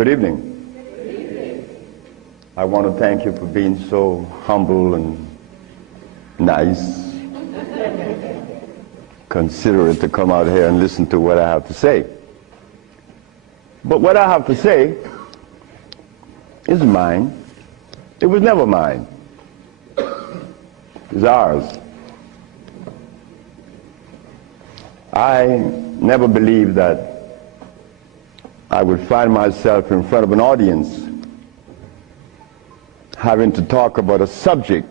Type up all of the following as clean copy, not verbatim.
Good evening. Good evening. I want to thank you for being so humble and nice, considerate to come out here and listen to what I have to say. But what I have to say is mine. It was never mine. It's ours. I never believed that I would find myself in front of an audience having to talk about a subject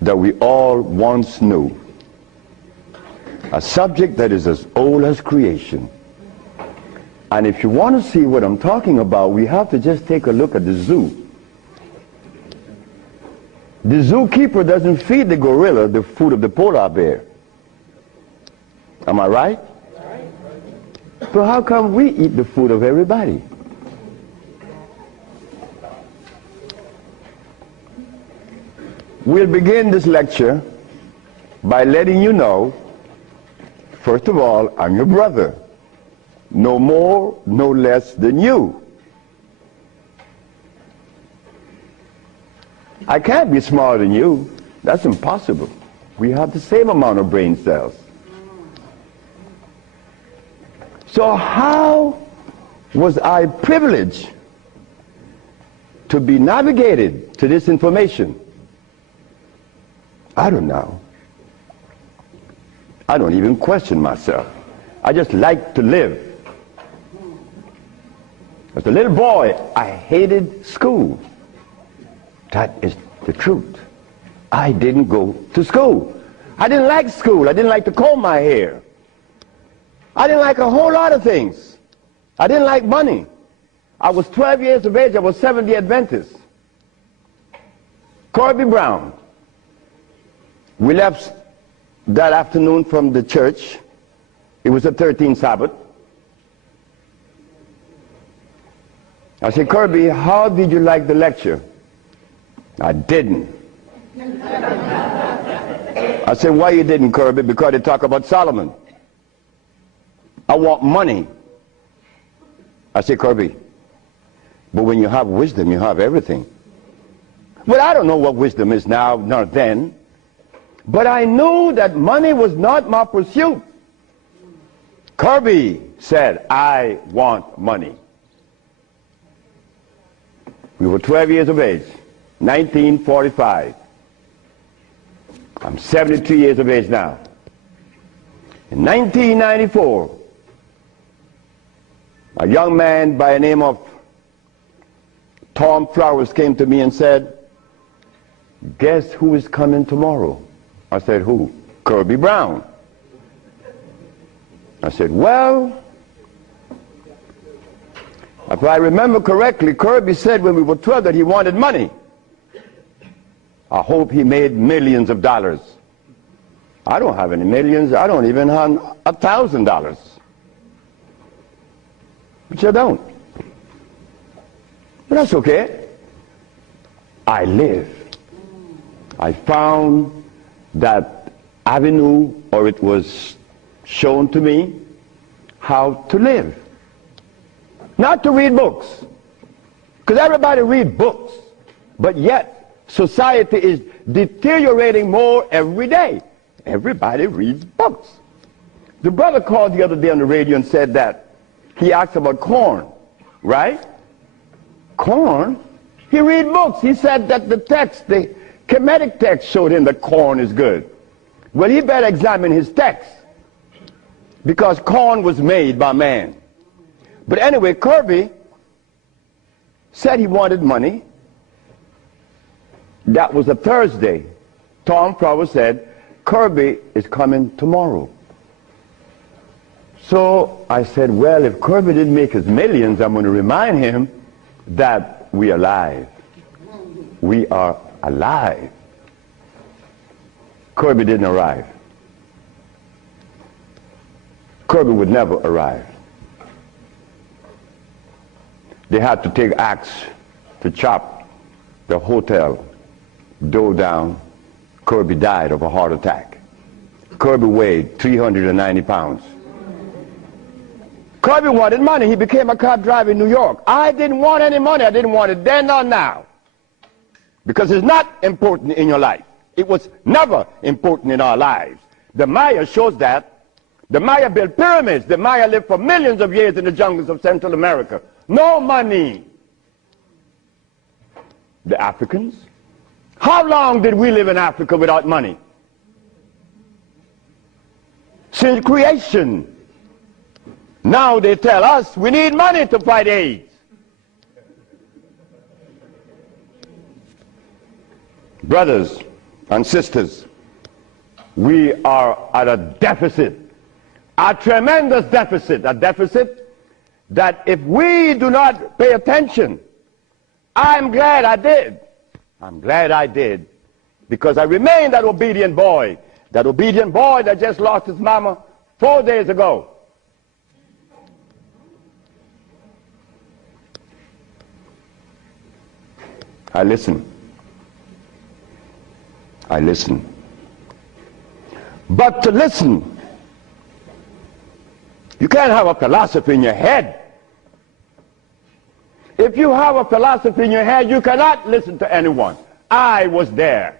that we all once knew. A subject that is as old as creation. And if you want to see what I'm talking about, we have to just take a look at the zoo. The zookeeper doesn't feed the gorilla the food of the polar bear. Am I right? So how come we eat the food of everybody? We'll begin this lecture by letting you know, first of all, I'm your brother. No more, no less than you. I can't be smarter than you. That's impossible. We have the same amount of brain cells. So how was I privileged to be navigated to this information? I don't know. I don't even question myself. I just like to live. As a little boy, I hated school. That is the truth. I didn't go to school. I didn't like school. I didn't like to comb my hair. I didn't like a whole lot of things. I didn't like money. I was 12 years of age. I was Seventh-day Adventist. Corby Brown. We left that afternoon from the church. It was a 13th Sabbath. I said, Kirby, how did you like the lecture? I didn't. I said, why you didn't, Kirby? Because they talk about Solomon. I want money. I said, Kirby, but when you have wisdom, you have everything. Well, I don't know what wisdom is now, nor then. But I knew that money was not my pursuit. Kirby said, I want money. We were 12 years of age, 1945. I'm 72 years of age now. In 1994, a young man by the name of Tom Flowers came to me and said, guess who is coming tomorrow? I said, who? Kirby Brown. I said, well, if I remember correctly, Kirby said when we were 12 that he wanted money. I hope he made millions of dollars. I don't have any millions. I don't even have $1,000. Which I don't. But that's okay. I live. I found that avenue, or it was shown to me how to live. Not to read books. Because everybody reads books. But yet, society is deteriorating more every day. Everybody reads books. The brother called the other day on the radio and said that he asked about corn, right? Corn? He read books. He said that the text, the Kemetic text showed him that corn is good. Well, he better examine his text. Because corn was made by man. But anyway, Kirby said he wanted money. That was a Thursday. Tom Flowers said, Kirby is coming tomorrow. So I said, well, if Kirby didn't make his millions, I'm going to remind him that we are alive. We are alive. Kirby didn't arrive. Kirby would never arrive. They had to take axe to chop the hotel door down. Kirby died of a heart attack. Kirby weighed 390 pounds. Because he wanted money, he became a cab driver in New York. I didn't want any money. I didn't want it then or now. Because it's not important in your life. It was never important in our lives. The Maya shows that. The Maya built pyramids. The Maya lived for millions of years in the jungles of Central America. No money. The Africans? How long did we live in Africa without money? Since creation. Now they tell us we need money to fight AIDS. Brothers and sisters, we are at a deficit, a tremendous deficit, a deficit that if we do not pay attention, I'm glad I did. I'm glad I did, because I remained that obedient boy that just lost his mama 4 days ago. I listen. I listen. But to listen, you can't have a philosophy in your head. If you have a philosophy in your head, you cannot listen to anyone. I was there.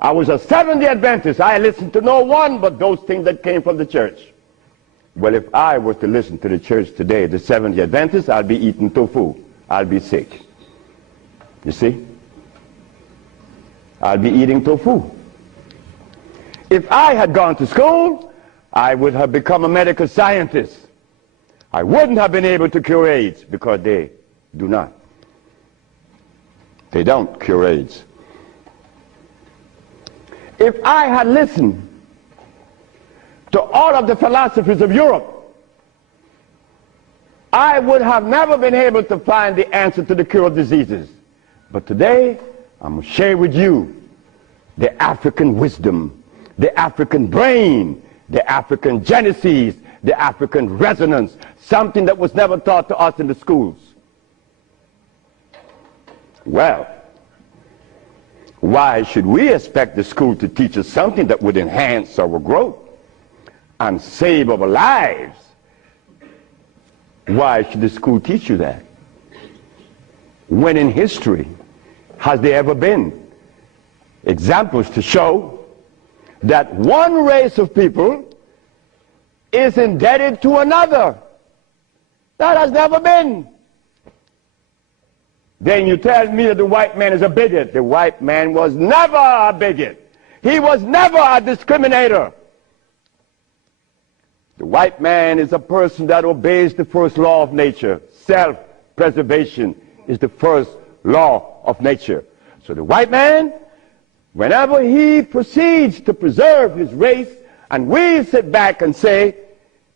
I was a Seventh-day Adventist. I listened to no one but those things that came from the church. Well, if I was to listen to the church today, the Seventh-day Adventists, I'll be eating tofu. I'll be sick. You see? I'll be eating tofu. If I had gone to school, I would have become a medical scientist. I wouldn't have been able to cure AIDS, because they do not. They don't cure AIDS. If I had listened to all of the philosophies of Europe, I would have never been able to find the answer to the cure of diseases. But today, I'm going to share with you the African wisdom, the African brain, the African genesis, the African resonance, something that was never taught to us in the schools. Well, why should we expect the school to teach us something that would enhance our growth and save our lives? Why should the school teach you that? When in history has there ever been examples to show that one race of people is indebted to another? That has never been. Then you tell me that the white man is a bigot. The white man was never a bigot. He was never a discriminator. The white man is a person that obeys the first law of nature. Self-preservation is the first law of nature. So the white man, whenever he proceeds to preserve his race, and we sit back and say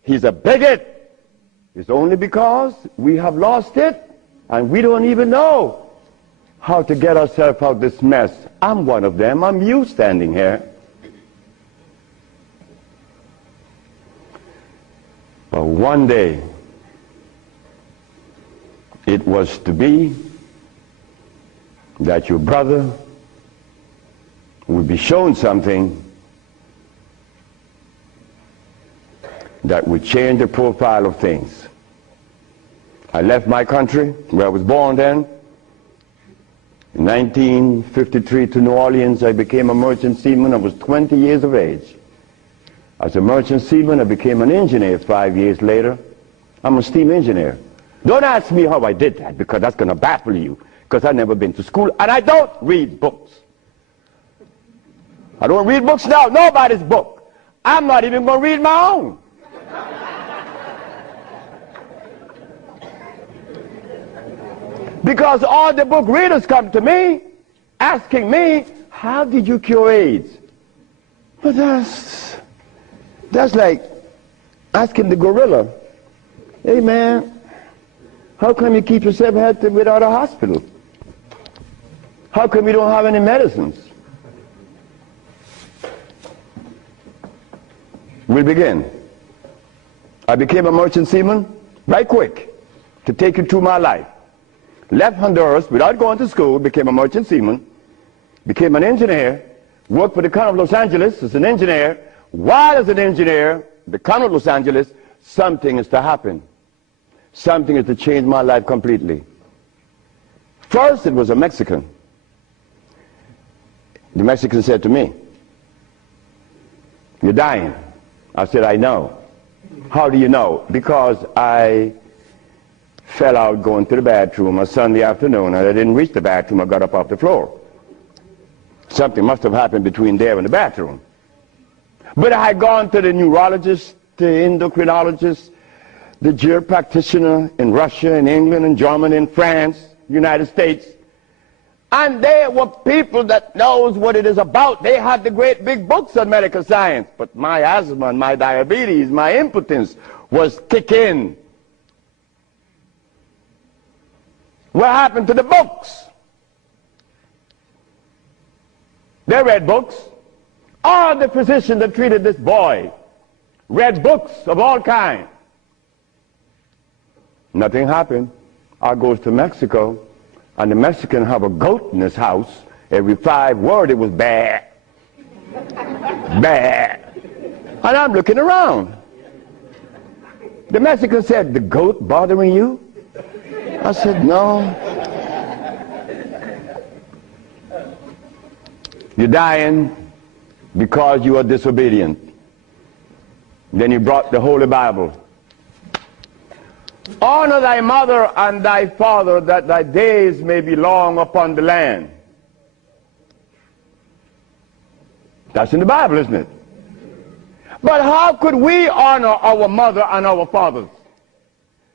he's a bigot, it's only because we have lost it and we don't even know how to get ourselves out of this mess. I'm one of them. I'm you standing here. But one day it was to be that your brother would be shown something that would change the profile of things. I left my country, where I was born then. In 1953 to New Orleans, I became a merchant seaman. I was 20 years of age. As a merchant seaman, I became an engineer 5 years later. I'm a steam engineer. Don't ask me how I did that, because that's going to baffle you, because I've never been to school, and I don't read books. I don't read books now, nobody's book. I'm not even going to read my own. Because all the book readers come to me asking me, how did you cure AIDS? But that's like asking the gorilla, hey man, how come you keep yourself healthy without a hospital? How come you don't have any medicines? We'll begin. I became a merchant seaman right quick to take you through my life. Left Honduras without going to school, became a merchant seaman, became an engineer, worked for the County of Los Angeles as an engineer. While as an engineer, the County of Los Angeles something is to happen. Something is to change my life completely. First, it was a Mexican. The Mexican said to me, "You're dying." I said, "I know." "How do you know?" "Because I fell out going to the bathroom a Sunday afternoon, and I didn't reach the bathroom. I got up off the floor. Something must have happened between there and the bathroom." But I had gone to the neurologist, the endocrinologist, the jail practitioner in Russia, in England, in Germany, in France, United States. And they were people that knows what it is about. They had the great big books on medical science. But my asthma and my diabetes, my impotence was kicking. What happened to the books? They read books. All the physicians that treated this boy read books of all kinds. Nothing happened. I goes to Mexico, and the Mexican have a goat in his house. Every 5 words it was bad, bad. And I'm looking around. The Mexican said, "The goat bothering you?" I said, "No." "You're dying because you are disobedient." Then he brought the Holy Bible. "Honor thy mother and thy father, that thy days may be long upon the land." That's in the Bible, isn't it? But how could we honor our mother and our fathers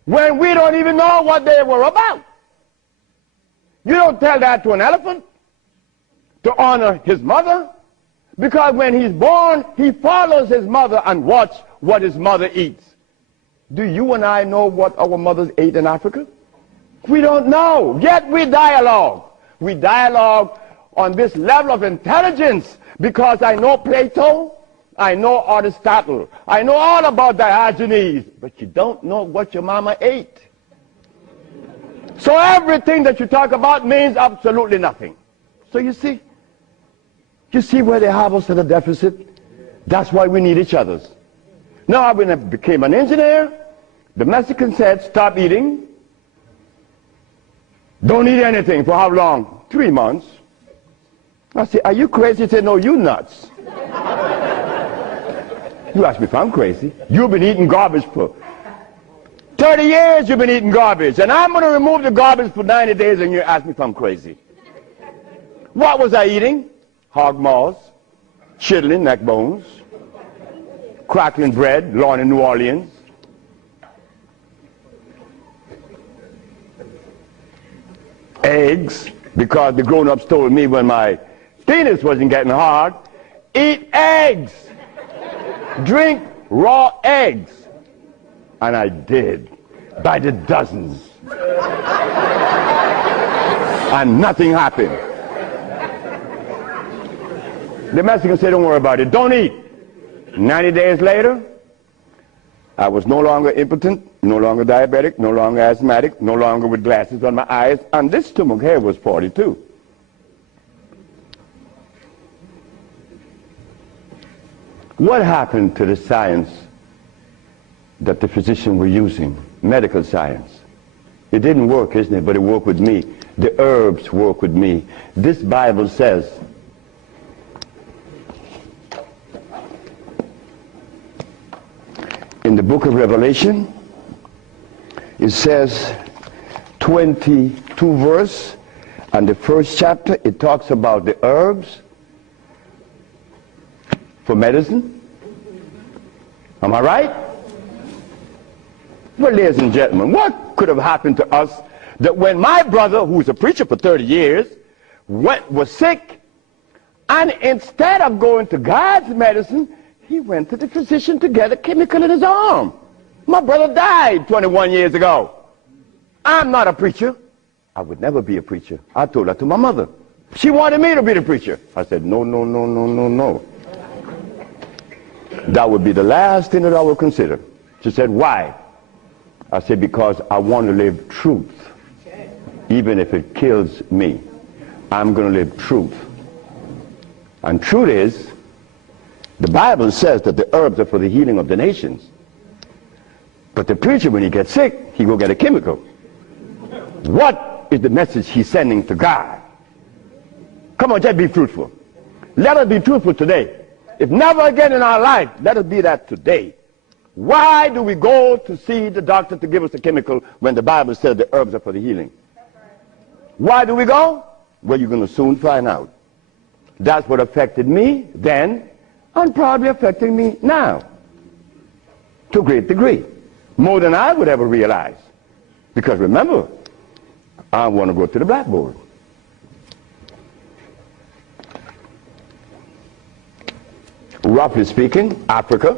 when we don't even know what they were about? You don't tell that to an elephant, to honor his mother, because when he's born, he follows his mother and watch what his mother eats. Do you and I know what our mothers ate in Africa? We don't know, yet we dialogue. We dialogue on this level of intelligence because I know Plato, I know Aristotle, I know all about Diogenes, but you don't know what your mama ate. So everything that you talk about means absolutely nothing. So you see where they have us at a deficit? That's why we need each other's. Now, when I became an engineer, the Mexican said, "Stop eating. Don't eat anything." For how long? 3 months. I said, "Are you crazy?" He said, "No, you nuts." You ask me if I'm crazy. You've been eating garbage for 30 years. You've been eating garbage. And I'm going to remove the garbage for 90 days, and you ask me if I'm crazy. What was I eating? Hog maws, chitlin, neck bones, crackling bread, lawn in New Orleans. Eggs, because the grown-ups told me when my penis wasn't getting hard, eat eggs, drink raw eggs. And I did, by the dozens. And nothing happened. The Mexican said, "Don't worry about it, don't eat." 90 days later, I was no longer impotent, no longer diabetic, no longer asthmatic, no longer with glasses on my eyes, and this stomach hair was 42. What happened to the science that the physicians were using, medical science? It didn't work, isn't it? But it worked with me. The herbs work with me. This Bible says, in the book of Revelation, it says 22 verse, and the first chapter, it talks about the herbs for medicine. Am I right? Well, ladies and gentlemen, what could have happened to us that when my brother, who was a preacher for 30 years, was sick, and instead of going to God's medicine, he went to the physician to get a chemical in his arm. My brother died 21 years ago. I'm not a preacher. I would never be a preacher. I told that to my mother. She wanted me to be the preacher. I said, "No, no, no, no, no, no. That would be the last thing that I would consider." She said, "Why?" I said, "Because I want to live truth. Even if it kills me, I'm going to live truth." And truth is, the Bible says that the herbs are for the healing of the nations. But the preacher, when he gets sick, he go get a chemical. What is the message he's sending to God? Come on, just be truthful. Let us be truthful today. If never again in our life, let us be that today. Why do we go to see the doctor to give us a chemical when the Bible says the herbs are for the healing? Why do we go? Well, you're going to soon find out. That's what affected me then and probably affecting me now to a great degree. More than I would ever realize. Because remember, I want to go to the blackboard. Roughly speaking, Africa.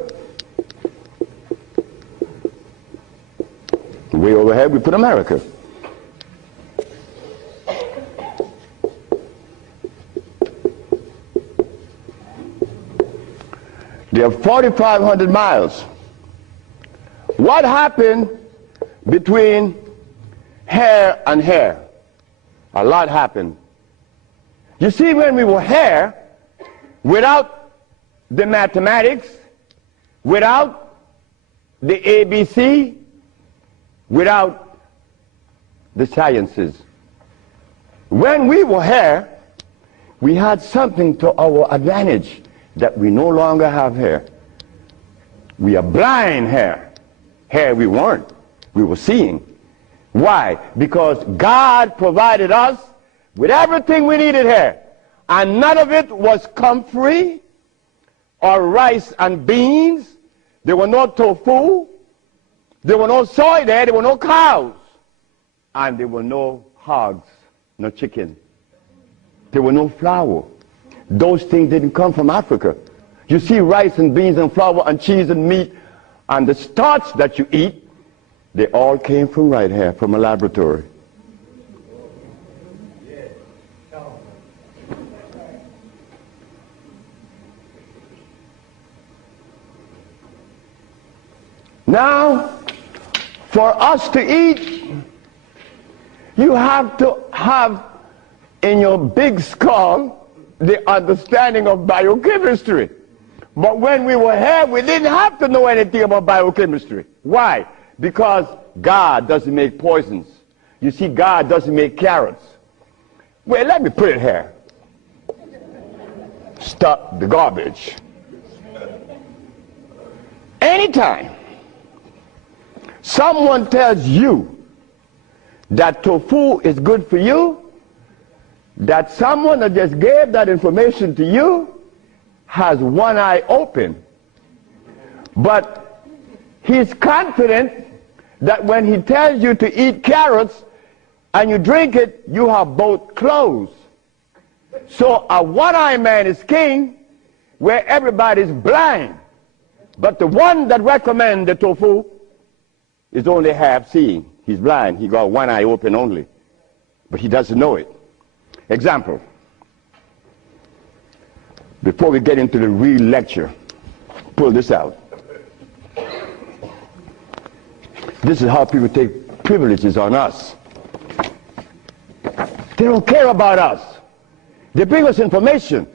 Way overhead, we put America. They are 4,500 miles. What happened between here and here? A lot happened. You see, when we were here, without the mathematics, without the ABC, without the sciences, when we were here, we had something to our advantage that we no longer have here. We are blind here. Here we weren't. We were seeing. Why? Because God provided us with everything we needed here. And none of it was comfrey or rice and beans. There were no tofu. There were no soy there. There were no cows. And there were no hogs, no chicken. There were no flour. Those things didn't come from Africa. You see rice and beans and flour and cheese and meat and the starch that you eat, they all came from right here, from a laboratory. Now, for us to eat, you have to have in your big skull the understanding of biochemistry. But when we were here, we didn't have to know anything about biochemistry. Why? Because God doesn't make poisons. You see, God doesn't make carrots. Well, let me put it here. Stop the garbage. Anytime someone tells you that tofu is good for you, that someone that just gave that information to you has one eye open. But he's confident that when he tells you to eat carrots and you drink it, you have both closed. So a one-eyed man is king where everybody's blind. But the one that recommends the tofu is only half seeing. He's blind. He got one eye open only. But he doesn't know it. Example. Before we get into the real lecture, pull this out. This is how people take privileges on us. They don't care about us. They bring us information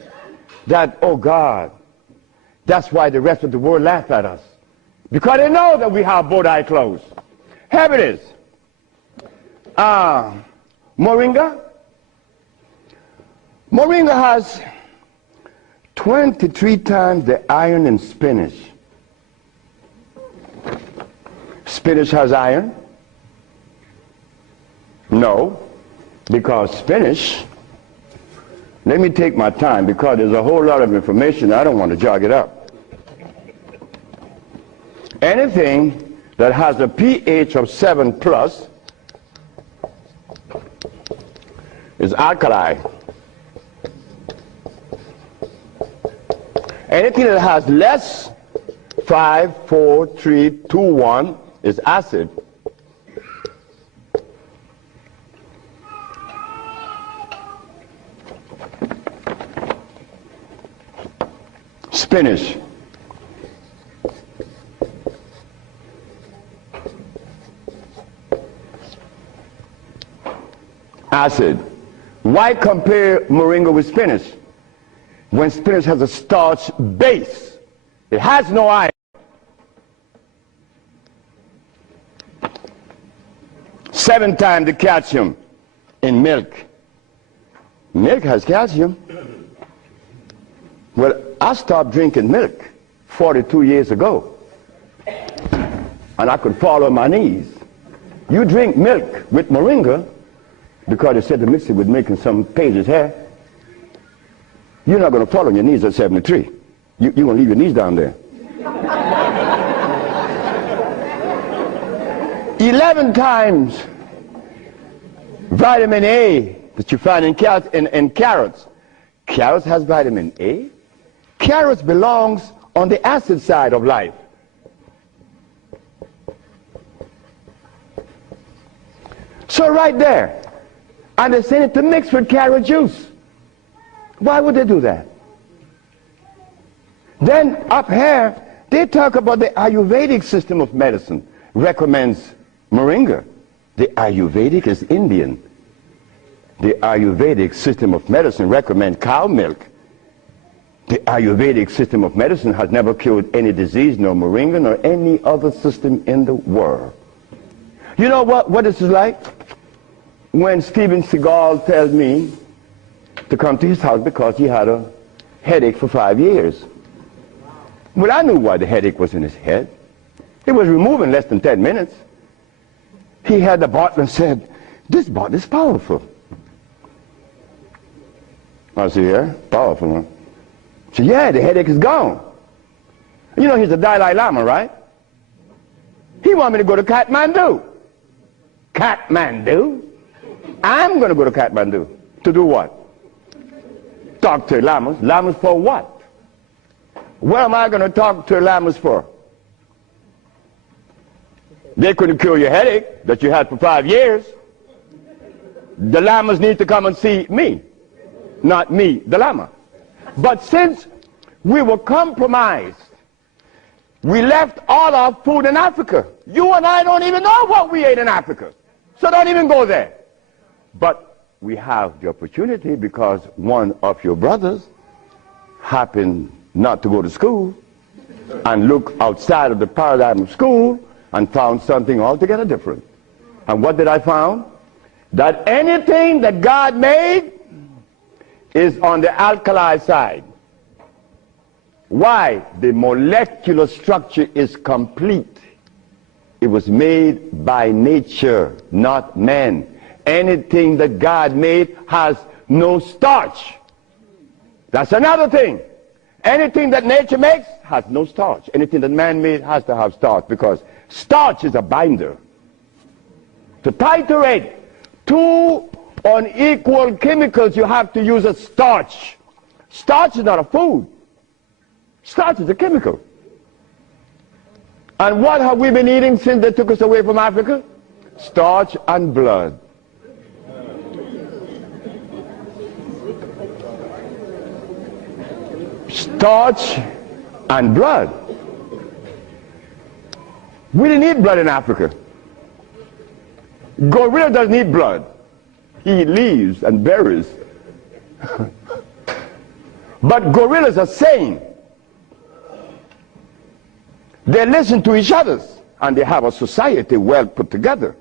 that, oh God, that's why the rest of the world laugh at us. Because they know that we have both eyes closed. Here it is. Moringa. Moringa has 23 times the iron in spinach. Spinach has iron? No, because spinach, let me take my time because there's a whole lot of information. I don't want to jog it up. Anything that has a pH of 7 plus is alkali. Anything that has less 5, 4, 3, 2, 1 is acid. Spinach. Acid. Why compare moringa with spinach? When spinach has a starch base, it has no iron. 7 times the calcium in milk. Milk has calcium. Well, I stopped drinking milk 42 years ago, and I could fall on my knees. You drink milk with moringa, because they said to mix it with milk and some pages hair, you're not going to fall on your knees at 73. You're going to leave your knees down there. 11 times vitamin A that you find in carrots. Carrots has vitamin A. Carrots belongs on the acid side of life. So right there, and they send it to mix with carrot juice. Why would they do that? Then up here, they talk about the Ayurvedic system of medicine. Recommends moringa. The Ayurvedic is Indian. The Ayurvedic system of medicine recommends cow milk. The Ayurvedic system of medicine has never cured any disease, nor moringa, nor any other system in the world. You know what this is like? When Steven Seagal tells me to come to his house because he had a headache for 5 years. Well, I knew why the headache was in his head. It was removed in less than 10 minutes. He had the bottle and said, "This bottle is powerful." I said, "Yeah, powerful, huh?" He said, "Yeah, the headache is gone." You know, he's the Dalai Lama, right? He wanted me to go to Kathmandu. Kathmandu? I'm going to go to Kathmandu. To do what? Talk to lamas. Lamas for what? What am I going to talk to lamas for? They couldn't cure your headache that you had for 5 years. The lamas need to come and see me, not me, the lama. But since we were compromised, we left all our food in Africa. You and I don't even know what we ate in Africa. So don't even go there. But we have the opportunity because one of your brothers happened not to go to school and look outside of the paradigm of school and found something altogether different. And what did I find? That anything that God made is on the alkali side. Why? The molecular structure is complete. It was made by nature, not man. Anything that God made has no starch. That's another thing. Anything that nature makes has no starch. Anything that man made has to have starch, because starch is a binder. To titrate 2 unequal chemicals, you have to use a starch. Starch is not a food. Starch is a chemical. And what have we been eating since they took us away from Africa? Starch and blood. Starch and blood. We didn't eat blood in Africa. Gorilla doesn't eat blood. He eats leaves and berries. But gorillas are sane. They listen to each other, and they have a society well put together.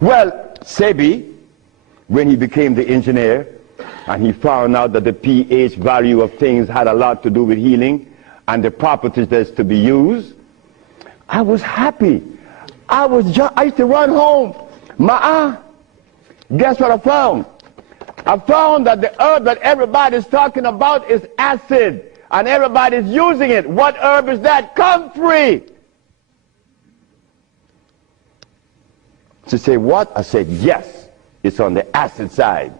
Well, Sebi, when he became the engineer, and he found out that the pH value of things had a lot to do with healing and the properties that's to be used, I was happy. I used to run home. Guess what I found? I found that the herb that everybody's talking about is acid, and everybody's using it. What herb is that? Comfrey. She said, what? I said, yes, it's on the acid side.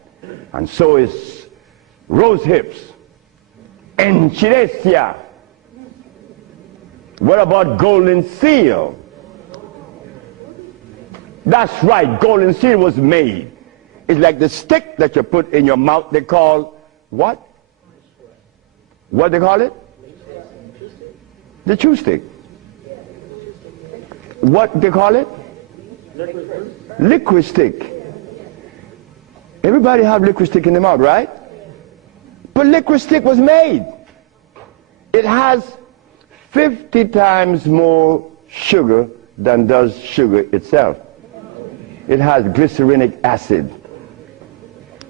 And so is rose hips, enchirecia. What about golden seal? That's right, golden seal was made. It's like the stick that you put in your mouth. They call what? What they call it? The chew stick. What they call it? Liquid stick. Everybody have liquid stick in the mouth, right? But liquid stick was made. It has 50 times more sugar than does sugar itself. It has glycerinic acid.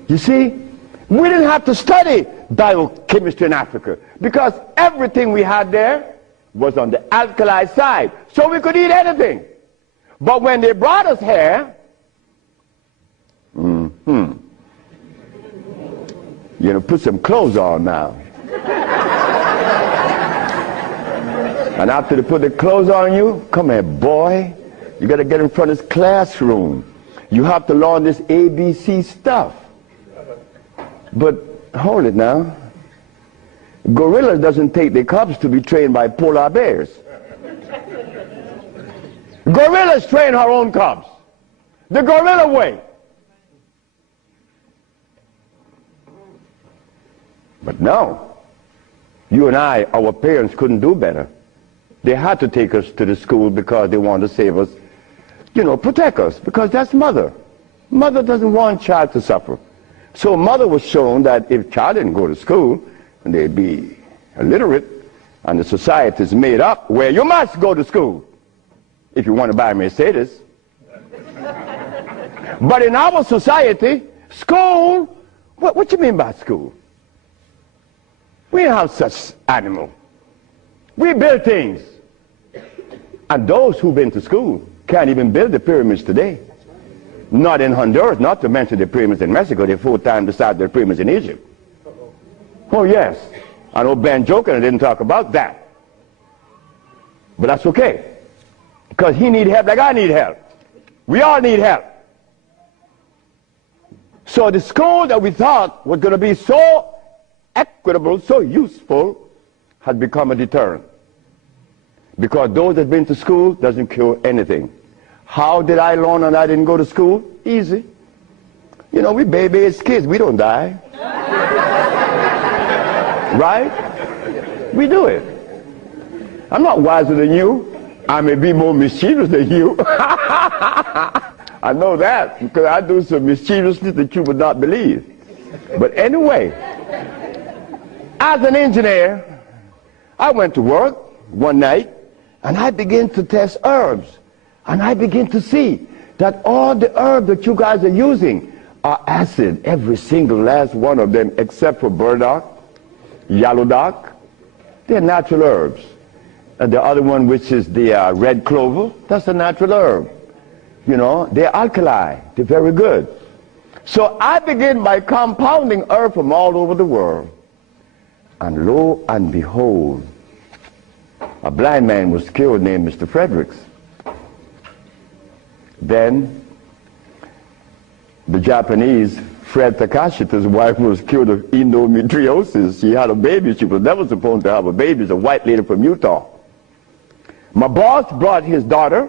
You see, we didn't have to study biochemistry in Africa because everything we had there was on the alkali side, so we could eat anything. But when they brought us here, you know, put some clothes on now. And after they put the clothes on you, come here, boy. You got to get in front of this classroom. You have to learn this ABC stuff. But hold it now. Gorillas doesn't take their cubs to be trained by polar bears. Gorillas train our own cubs. The gorilla way. But no. You and I, our parents couldn't do better. They had to take us to the school because they wanted to save us, you know, protect us, because that's mother. Mother doesn't want child to suffer. So mother was shown that if child didn't go to school, they'd be illiterate, and the society is made up where you must go to school if you want to buy a Mercedes. But in our society, school, what you mean by school? We don't have such animal. We build things. And those who've been to school can't even build the pyramids today. Not in Honduras, not to mention the pyramids in Mexico. They're 4 times the size of the pyramids in Egypt. Oh yes. I know Ben joking and didn't talk about that. But that's okay. Because he need help like I need help. We all need help. So the school that we thought was going to be so equitable, so useful, has become a deterrent. Because those that have been to school doesn't cure anything. How did I learn and I didn't go to school? Easy. You know, we baby-aged kids. We don't die. Right? We do it. I'm not wiser than you. I may be more mischievous than you. I know that because I do some mischievousness that you would not believe. But anyway, as an engineer, I went to work one night and I began to test herbs. And I begin to see that all the herbs that you guys are using are acid, every single last one of them, except for burdock, yellow dock. They're natural herbs. And the other one, which is the red clover, that's a natural herb. You know, they're alkali. They're very good. So I begin by compounding herbs from all over the world. And lo and behold, a blind man was killed named Mr. Fredericks. Then the Japanese, Fred Takashita's wife, was killed of endometriosis. She had a baby. She was never supposed to have a baby. It's a white lady from Utah. My boss brought his daughter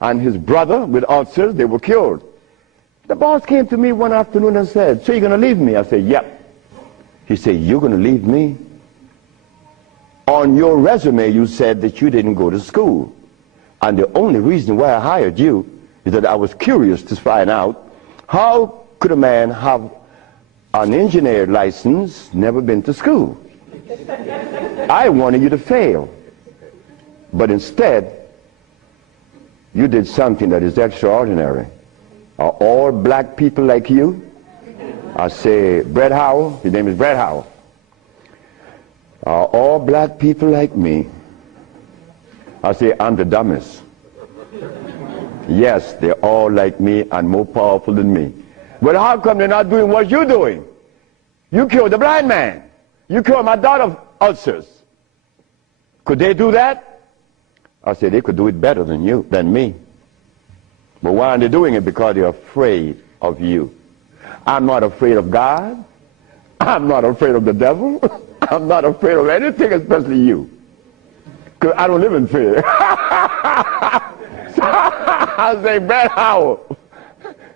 and his brother with ulcers. They were cured. The boss came to me one afternoon and said, "So you're going to leave me?" I said, "Yep." He said, "You're going to leave me? On your resume, you said that you didn't go to school. And the only reason why I hired you is that I was curious to find out how could a man have an engineer license, never been to school. I wanted you to fail. But instead, you did something that is extraordinary. Are all black people like you?" I say, "Brett Howell," his name is Brett Howell. "Are all black people like me?" I say, "I'm the dumbest." "Yes, they're all like me and more powerful than me." "But how come they're not doing what you're doing? You killed the blind man. You killed my daughter ulcers. Could they do that?" I said, "They could do it better than you, than me. But why aren't they doing it? Because they're afraid of you. I'm not afraid of God. I'm not afraid of the devil. I'm not afraid of anything, especially you. Because I don't live in fear." So I say, "Brett Howell,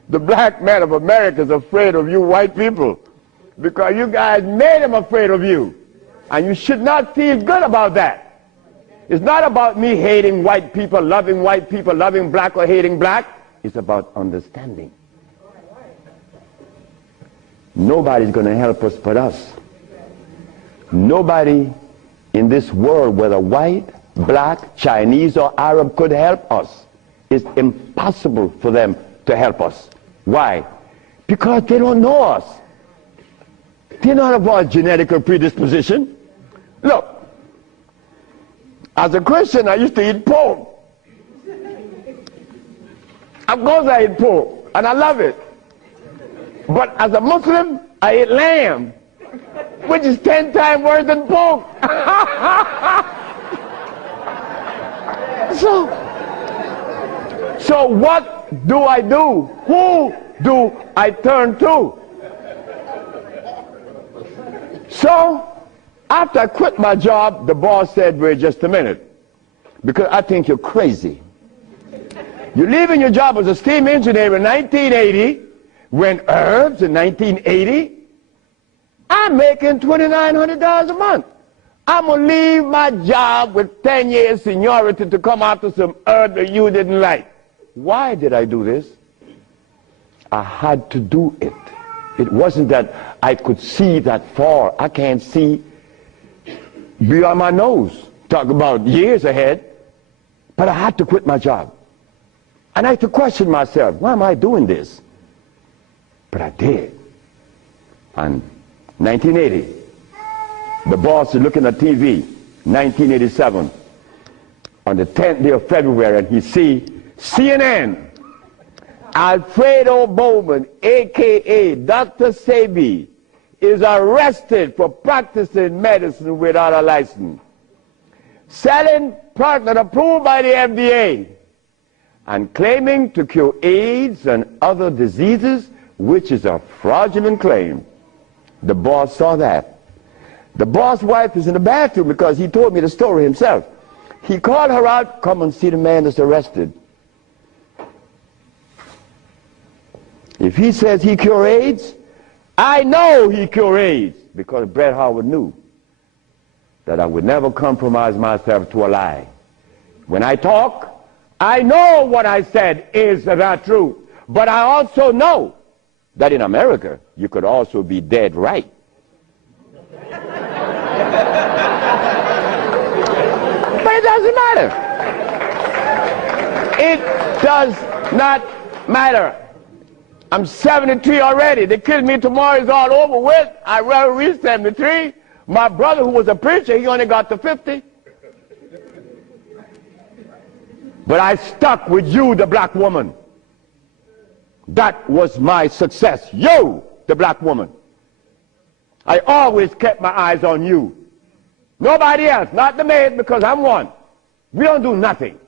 the black man of America is afraid of you white people because you guys made him afraid of you. And you should not feel good about that. It's not about me hating white people, loving black or hating black. It's about understanding. Nobody's going to help us but us. Nobody in this world, whether white, black, Chinese, or Arab, could help us it's impossible for them to help us. Why? Because they don't know us. They don't have our genetic predisposition. Look, as a Christian, I used to eat pork. Of course I eat pork, and I love it. But as a Muslim, I eat lamb, which is 10 times worse than pork. So what do I do? Who do I turn to? So after I quit my job, the boss said, wait just a minute, because I think you're crazy. You're leaving your job as a steam engineer in 1980, when herbs in 1980, I'm making $2,900 a month. I'm going to leave my job with 10 years seniority to come after some herb that you didn't like. Why did I do this? I had to do it. It wasn't that I could see that far. I can't see beyond my nose. Talk about years ahead. But I had to quit my job. And I had to question myself, why am I doing this? But I did. And 1980, the boss is looking at TV, 1987, on the 10th day of February, and he see CNN, Alfredo Bowman, a.k.a. Dr. Sebi, is arrested for practicing medicine without a license, selling product approved by the FDA, and claiming to cure AIDS and other diseases, which is a fraudulent claim. The boss saw that. The boss' wife is in the bathroom because he told me the story himself. He called her out, come and see the man that's arrested. If he says he cure AIDS, I know he cure AIDS, because Bret Howard knew that I would never compromise myself to a lie. When I talk, I know what I said is not true, but I also know that in America, you could also be dead right. But it doesn't matter. It does not matter. I'm 73 already. They kill me tomorrow, it's all over with. I will reach 73. My brother, who was a preacher, he only got to 50. But I stuck with you, the black woman. That was my success. You, the black woman. I always kept my eyes on you. Nobody else, not the maid, because I'm one. We don't do nothing.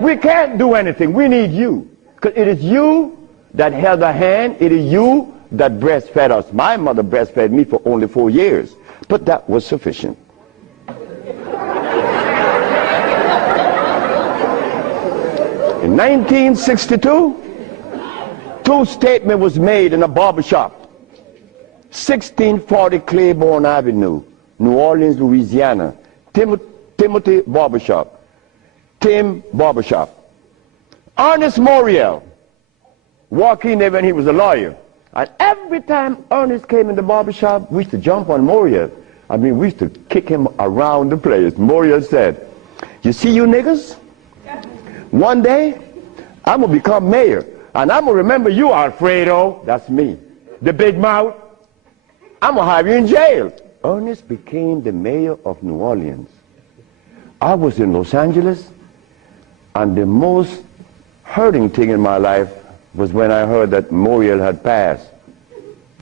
We can't do anything. We need you. Because it is you that held a hand. It is you that breastfed us. My mother breastfed me for only 4 years. But that was sufficient. In 1962, two statements was made in a barbershop. 1640 Claiborne Avenue, New Orleans, Louisiana. Timothy Barbershop. Tim Barbershop. Ernest Moriel walked in there when he was a lawyer. And every time Ernest came in the barbershop, we used to jump on Moriel. I mean, we used to kick him around the place. Moriel said, you see you niggas? One day, I'm going to become mayor. And I'm going to remember you, Alfredo. That's me. The big mouth. I'm going to have you in jail. Ernest became the mayor of New Orleans. I was in Los Angeles, and the most hurting thing in my life was when I heard that Moriel had passed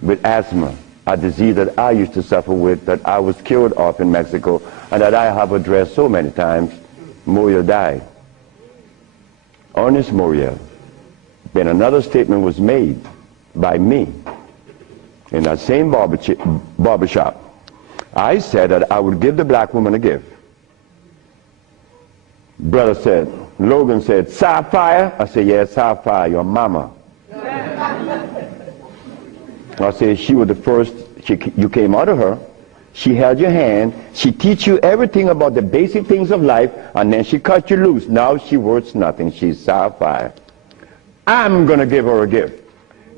with asthma, a disease that I used to suffer with, that I was cured of in Mexico, and that I have addressed so many times. Moriel died. Ernest Moriel. Then another statement was made by me in that same barbershop. I said that I would give the black woman a gift. Brother said, Logan said, Sapphire? I said, yes, Sapphire, your mama. I said, she was the first, you came out of her. She held your hand. She teach you everything about the basic things of life, and then she cut you loose. Now she worth nothing. She's Sapphire. I'm going to give her a gift.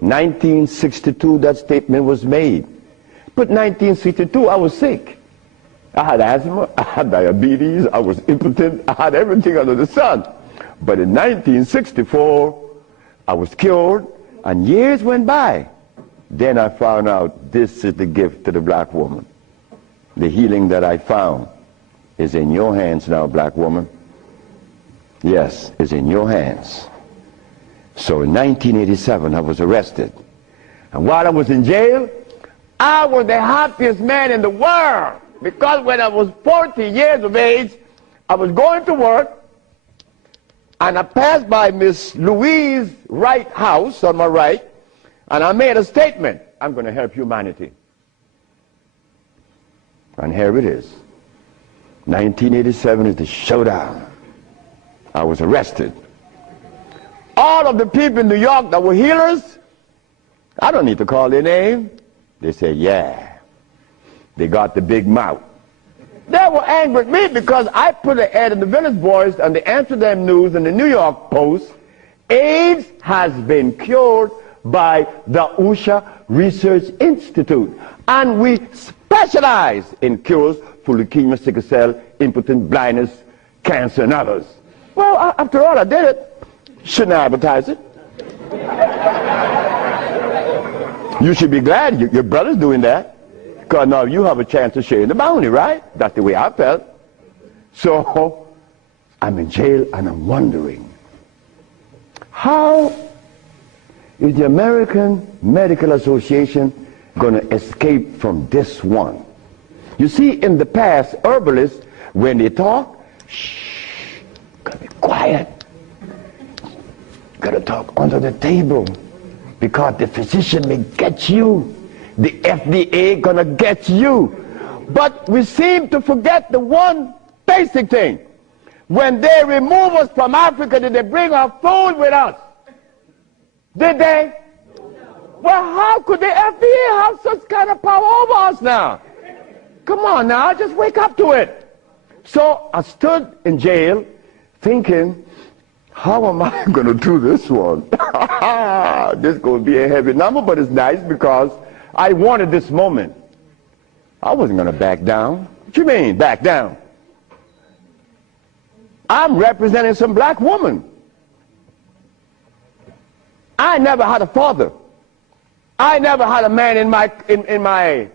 1962, that statement was made. But 1962, I was sick. I had asthma, I had diabetes, I was impotent, I had everything under the sun. But in 1964, I was cured, and years went by. Then I found out this is the gift to the black woman. The healing that I found is in your hands now, black woman. Yes, it's in your hands. So in 1987, I was arrested. And while I was in jail, I was the happiest man in the world. Because when I was 40 years of age, I was going to work, and I passed by Miss Louise Wright's house on my right, and I made a statement. I'm going to help humanity. And here it is. 1987 is the showdown. I was arrested. All of the people in New York that were healers, I don't need to call their name. They said, yeah. They got the big mouth. They were angry at me because I put an ad in the Village Voice and the Amsterdam News and the New York Post. AIDS has been cured by the USHA Research Institute. And we specialize in cures for leukemia, sickle cell, impotence, blindness, cancer, and others. Well, after all, I did it. Shouldn't I advertise it? You should be glad your brother's doing that. Because now you have a chance to share in the bounty, right? That's the way I felt. So I'm in jail and I'm wondering, how is the American Medical Association going to escape from this one? You see, in the past, herbalists, when they talk, shh, gotta be quiet. Gotta talk under the table because the physician may get you. The FDA gonna get you. But we seem to forget the one basic thing. When they remove us from Africa, did they bring our food with us? Did they? Well, how could the FDA have such kind of power over us now? Come on now, just wake up to it. So I stood in jail thinking, how am I gonna do this one? This is gonna be a heavy number, but it's nice because I wanted this moment. I wasn't going to back down. What you mean, back down? I'm representing some black woman. I never had a father. I never had a man in my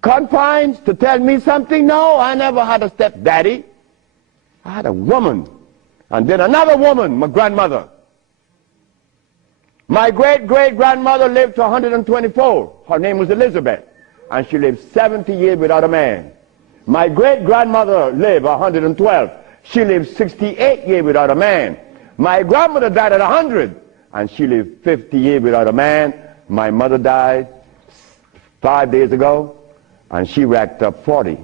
confines to tell me something. No, I never had a stepdaddy. I had a woman. And then another woman, my grandmother. My great-great-grandmother lived to 124. Her name was Elizabeth. And she lived 70 years without a man. My great-grandmother lived 112. She lived 68 years without a man. My grandmother died at 100. And she lived 50 years without a man. My mother died 5 days ago. And she racked up 40.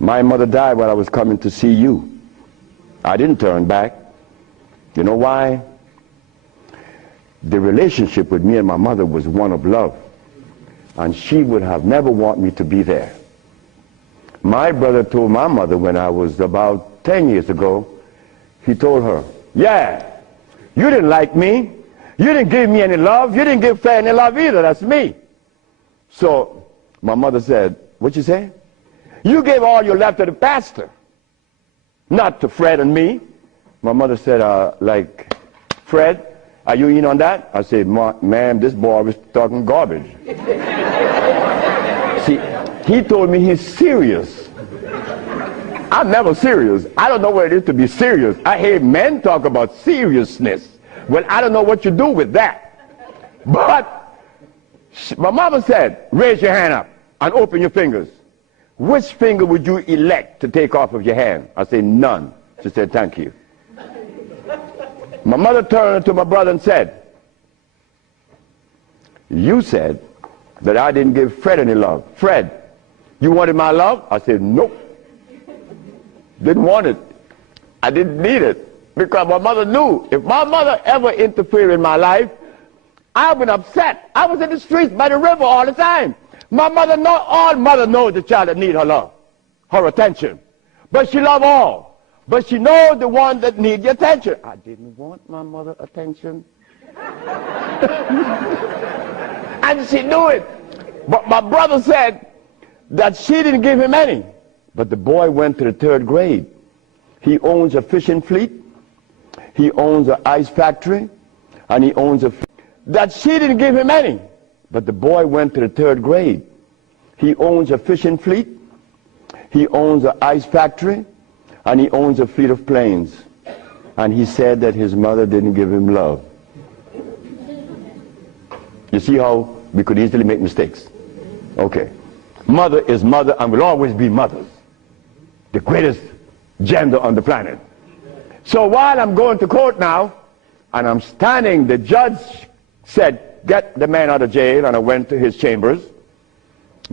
My mother died while I was coming to see you. I didn't turn back. You know why? The relationship with me and my mother was one of love, and she would have never wanted me to be there. My brother told my mother when I was about 10 years ago, he told her, yeah, you didn't like me, you didn't give me any love, you didn't give Fred any love either, that's me. So my mother said, what you say? You gave all your love to the pastor, not to Fred and me. My mother said, like, Fred, are you in on that? I said, ma'am, this boy was talking garbage. See, he told me he's serious. I'm never serious. I don't know what it is to be serious. I hear men talk about seriousness. Well, I don't know what you do with that. But my mama said, raise your hand up and open your fingers. Which finger would you elect to take off of your hand? I said, none. She said, thank you. My mother turned to my brother and said, you said that I didn't give Fred any love. Fred, you wanted my love? I said, nope. Didn't want it. I didn't need it. Because my mother knew if my mother ever interfered in my life, I would have been upset. I was in the streets by the river all the time. My mother knows, all mother knows the child that needs her love, her attention. But she loves all. But she knows the one that needs the attention. I didn't want my mother attention. And she knew it. But my brother said that she didn't give him any. But the boy went to the 3rd grade. He owns a fishing fleet. He owns an ice factory. And he owns a... That she didn't give him any. But the boy went to the 3rd grade. He owns a fishing fleet. He owns an ice factory. And he owns a fleet of planes. And he said that his mother didn't give him love. You see how we could easily make mistakes? Okay. Mother is mother and will always be mothers. The greatest gender on the planet. So while I'm going to court now, and I'm standing, the judge said, get the man out of jail, and I went to his chambers.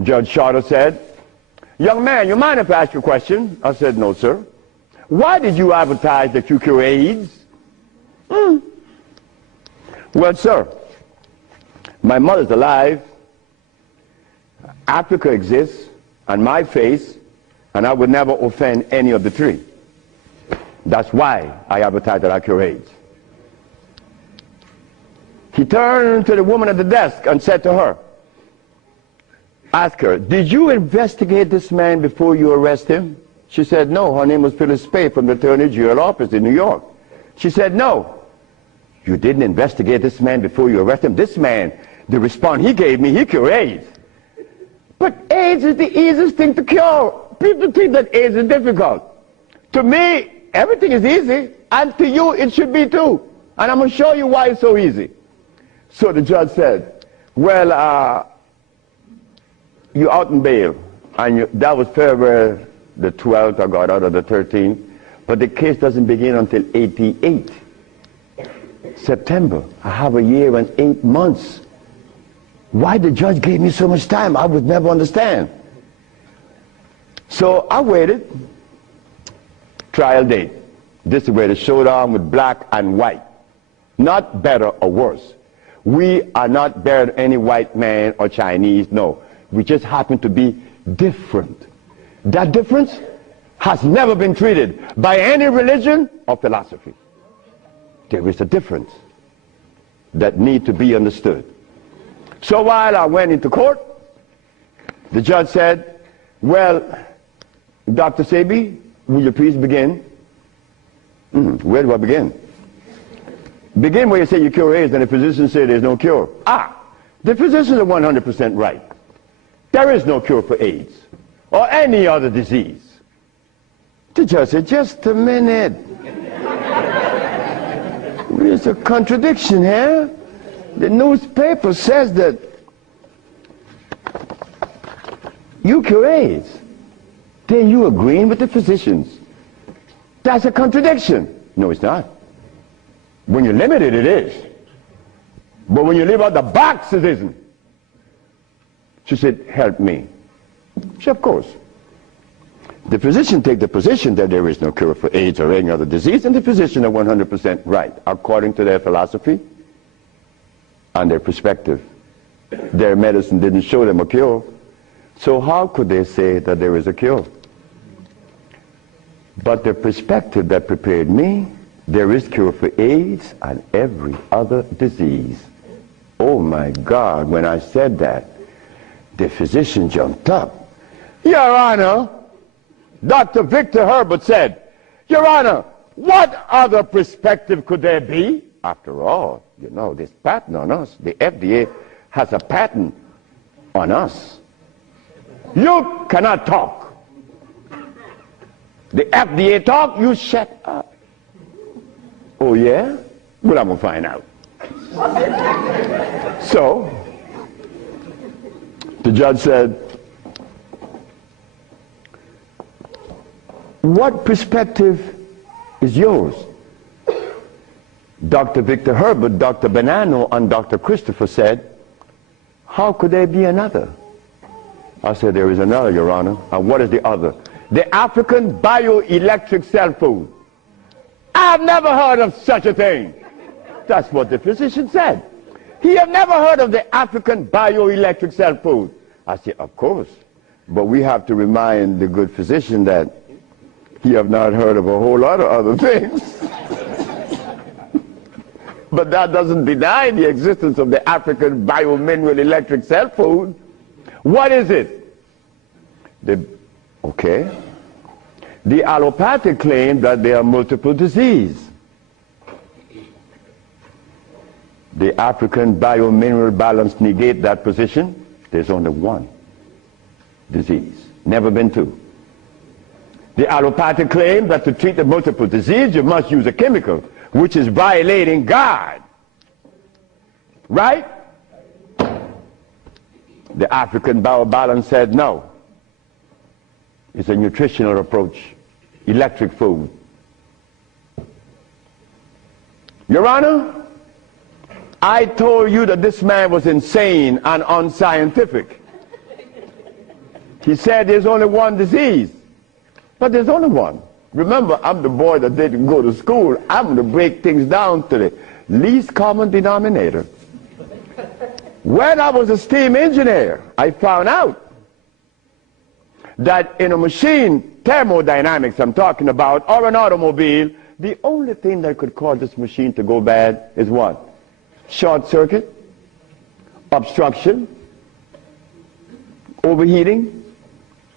Judge Shorter said, young man, you mind if I ask you a question? I said, no, sir. Why did you advertise that you cure AIDS? Well, sir, my mother's alive, Africa exists, and my face, and I would never offend any of the three. That's why I advertise that I cure AIDS. He turned to the woman at the desk and said to her, ask her, did you investigate this man before you arrest him? She said, no. Her name was Phyllis Spade from the Attorney General office in New York. She said, no. You didn't investigate this man before you arrest him? This man, the response he gave me, he cured AIDS. But AIDS is the easiest thing to cure. People think that AIDS is difficult. To me, everything is easy, and to you it should be too. And I'm going to show you why it's so easy. So the judge said, well, you out in bail, and that was February the 12th, I got out of the 13th, but the case doesn't begin until 88. September, I have a year and 8 months. Why the judge gave me so much time, I would never understand. So I waited. Trial date. This is where the showdown with black and white. Not better or worse. We are not better than any white man or Chinese, no. We just happen to be different. That difference has never been treated by any religion or philosophy. There is a difference that needs to be understood. So while I went into court, the judge said, well, Dr. Sebi, will you please begin? Where do I begin? Begin where you say you cure AIDS and the physicians say there's no cure. The physicians are 100% right. There is no cure for AIDS or any other disease. The judge said, just a minute. There's a contradiction here. The newspaper says that you cure AIDS. Then you agreeing with the physicians. That's a contradiction. No, it's not. When you limit it, it is. But when you leave out the box, it isn't. She said, help me. She said, of course. The physician take the position that there is no cure for AIDS or any other disease, and the physician are 100% right, according to their philosophy and their perspective. Their medicine didn't show them a cure. So how could they say that there is a cure? But the perspective that prepared me, there is cure for AIDS and every other disease. Oh my God, when I said that, the physician jumped up. Your Honor, Dr. Victor Herbert said, Your Honor, what other perspective could there be? After all, you know, this patent on us, the FDA has a patent on us. You cannot talk. The FDA talk, you shut up. Oh yeah? Well, I'm going to find out. So, the judge said, what perspective is yours? Dr. Victor Herbert, Dr. Bonanno, and Dr. Christopher said, how could there be another? I said, there is another, Your Honor. And what is the other? The African bioelectric cell food. I've never heard of such a thing. That's what the physician said. He had never heard of the African bioelectric cell food. I said, of course. But we have to remind the good physician that he have not heard of a whole lot of other things. But that doesn't deny the existence of the African biomineral electric cell food. What is it? Okay. The allopathic claim that there are multiple diseases. The African biomineral balance negate that position. There's only one disease, never been two. The allopathic claim that to treat the multiple disease you must use a chemical, which is violating God. Right? The African biobalance said no. It's a nutritional approach, electric food. Your Honor, I told you that this man was insane and unscientific. He said there's only one disease, but there's only one. Remember, I'm the boy that didn't go to school. I'm going to break things down to the least common denominator. When I was a steam engineer, I found out that in a machine, thermodynamics I'm talking about, or an automobile, the only thing that could cause this machine to go bad is what? Short circuit, obstruction, overheating.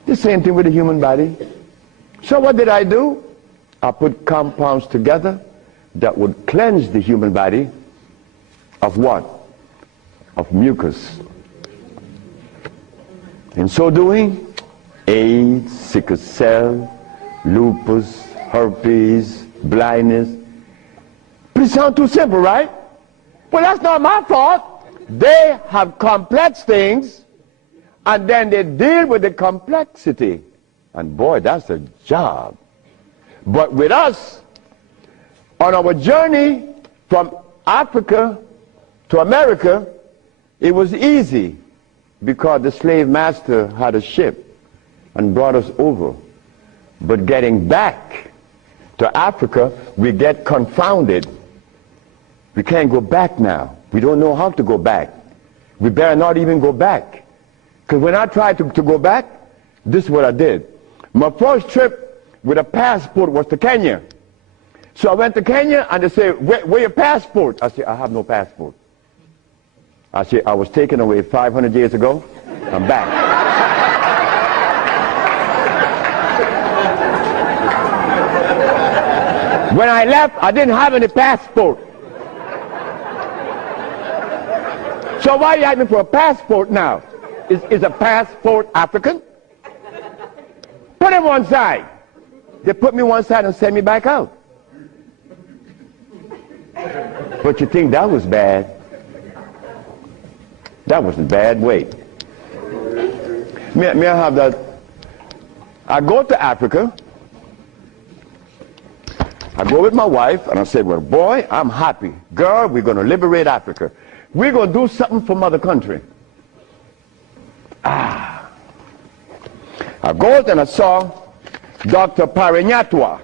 The same thing with the human body. So what did I do? I put compounds together that would cleanse the human body of what? Of mucus. In so doing, AIDS, sickle cell, lupus, herpes, blindness. But it sounds too simple, right? Well, that's not my fault. They have complex things, and then they deal with the complexity. And boy, that's a job. But with us, on our journey from Africa to America, it was easy because the slave master had a ship and brought us over. But getting back to Africa, we get confounded. We can't go back now. We don't know how to go back. We better not even go back. Because when I tried to go back, this is what I did. My first trip with a passport was to Kenya. So I went to Kenya and they said, where your passport? I said, I have no passport. I said, I was taken away 500 years ago. I'm back. When I left, I didn't have any passport. So why are you asking for a passport now? Is a passport African? Put him one side. They put me one side and send me back out. But you think that was bad? That wasn't bad. Wait. May I have that? I go to Africa. I go with my wife and I say, well, boy, I'm happy. Girl, we're going to liberate Africa. We're going to do something for mother country. I go and I saw Dr. Parinyatwa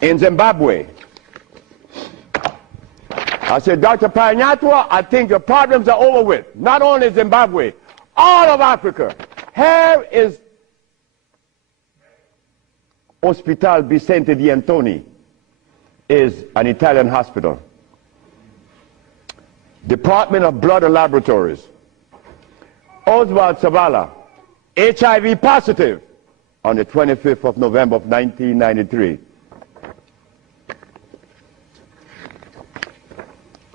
in Zimbabwe. I said, Dr. Parinyatwa, I think your problems are over with. Not only Zimbabwe, all of Africa. Here is Hospital Vicente di Antoni, is an Italian hospital. Department of Blood and Laboratories. Oswald Savala, HIV positive on the 25th of November of 1993.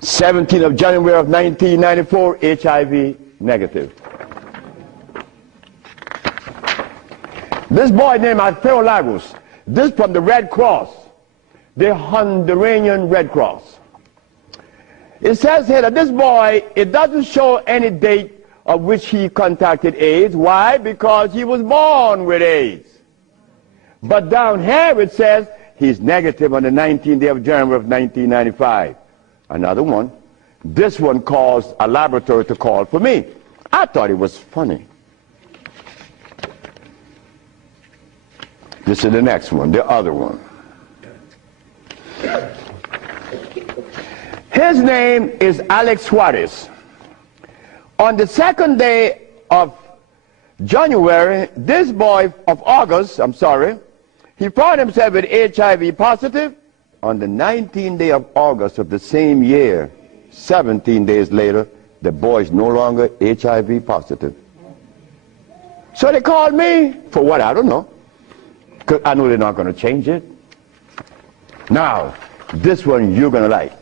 17th of January of 1994, HIV negative. This boy named Alfeo Lagos, this from the Red Cross, the Honduran Red Cross. It says here that this boy, it doesn't show any date of which he contracted AIDS. Why? Because he was born with AIDS. But down here it says he's negative on the 19th day of January of 1995. Another one. This one caused a laboratory to call for me. I thought it was funny. This is the next one, the other one. His name is Alex Suarez. On the second day of January, this boy of August, he found himself with HIV positive. On the 19th day of August of the same year, 17 days later, the boy is no longer HIV positive. So they called me for what? I don't know. because I know they're not going to change it. Now, this one you're going to like.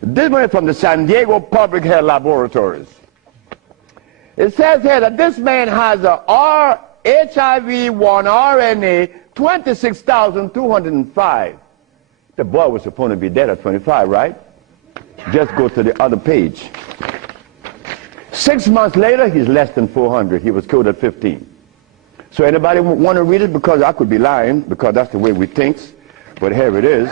This one is from the San Diego Public Health Laboratories. It says here that this man has a HIV-1 RNA 26,205. The boy was supposed to be dead at 25, right? Just go to the other page. 6 months later, he's less than 400. He was killed at 15. So anybody want to read it? Because I could be lying, because that's the way we think. But here it is.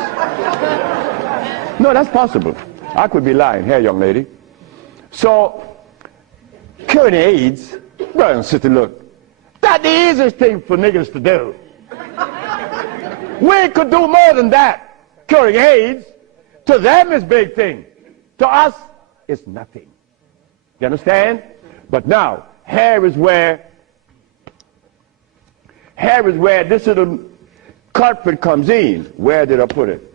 No, that's possible. I could be lying. Here, young lady. So, curing AIDS, brother and sister, look, that's the easiest thing for niggas to do. We could do more than that. Curing AIDS, to them is big thing. To us, it's nothing. You understand? But now, here is where this little culprit comes in. Where did I put it?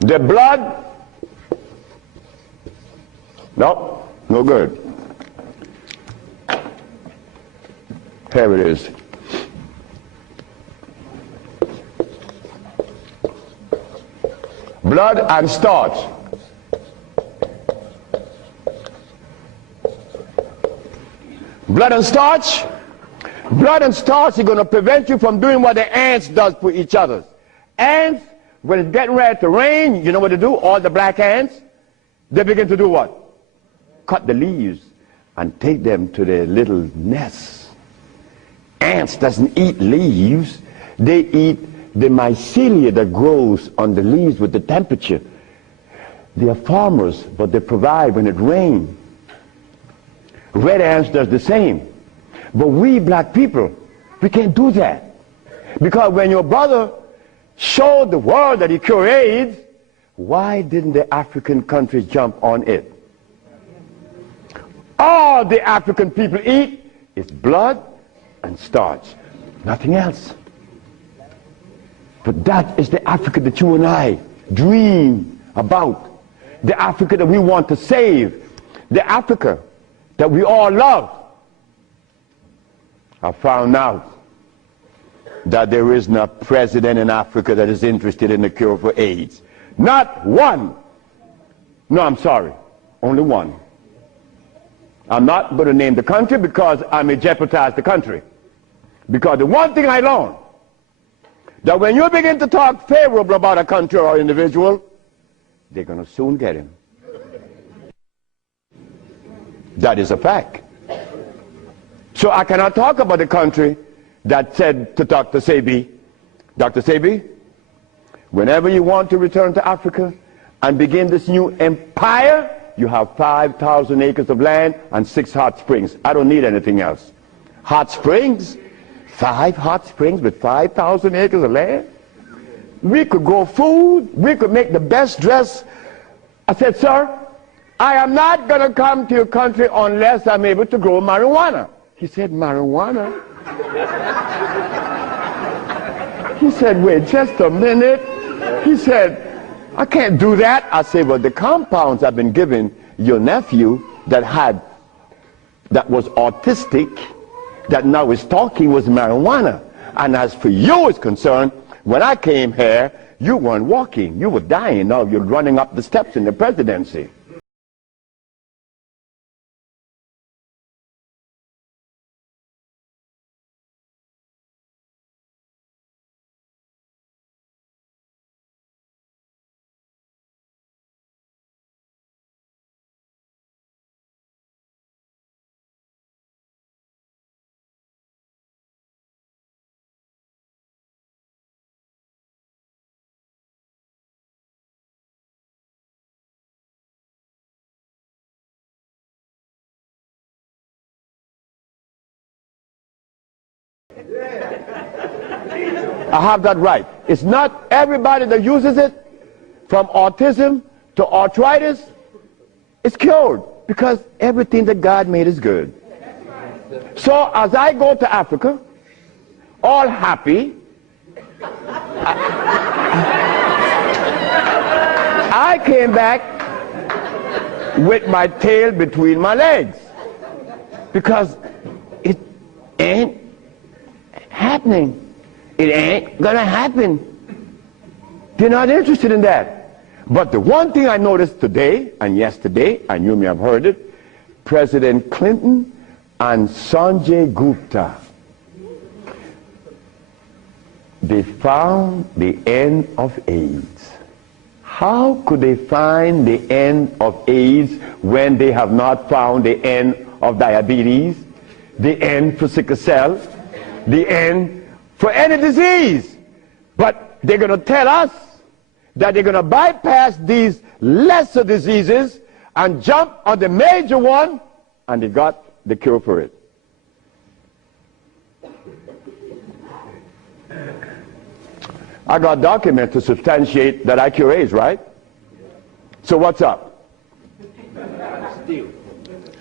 The blood, no, no good. Here it is. Blood and starch. Blood and starch. Blood and starch is going to prevent you from doing what the ants does for each other. Ants, when it's getting ready to rain, you know what they do? All the black ants, they begin to do what? Cut the leaves and take them to their little nests. Ants doesn't eat leaves. They eat the mycelia that grows on the leaves with the temperature. They are farmers, but they provide when it rains. Red ants does the same. But we black people, we can't do that. Because when your brother showed the world that he cured AIDS, why didn't the African countries jump on it? All the African people eat is blood and starch, nothing else. But that is the Africa that you and I dream about. The Africa that we want to save. The Africa that we all love. I found out that there is no president in Africa that is interested in the cure for AIDS. Not one. No, I'm sorry. Only one. I'm not going to name the country because I may jeopardize the country. Because the one thing I learned, that when you begin to talk favorable about a country or individual, they're going to soon get him. That is a fact. So I cannot talk about the country that said to Dr. Sebi, Dr. Sebi, whenever you want to return to Africa and begin this new empire, you have 5,000 acres of land and 6 hot springs. I don't need anything else. Hot springs? 5 hot springs with 5,000 acres of land? We could grow food. We could make the best dress. I said, sir, I am not going to come to your country unless I'm able to grow marijuana. He said, marijuana? He said, wait just a minute. He said, I can't do that. I said, well, the compounds I've been giving your nephew that was autistic, that now is talking, was marijuana. And as for you is concerned, when I came here, you weren't walking. You were dying. Now you're running up the steps in the presidency. I have that right. It's not everybody that uses it, from autism to arthritis, is cured, because everything that God made is good. So as I go to Africa, all happy, I came back with my tail between my legs, because ain't happening. It ain't gonna happen. They're not interested in that. But the one thing I noticed today and yesterday, and you may have heard it, President Clinton and Sanjay Gupta, they found the end of AIDS. How could they find the end of AIDS when they have not found the end of diabetes, the end for sickle cell, the end for any disease? But they're going to tell us that they're going to bypass these lesser diseases and jump on the major one, and they got the cure for it. I got documents to substantiate that I cure AIDS, right? So what's up?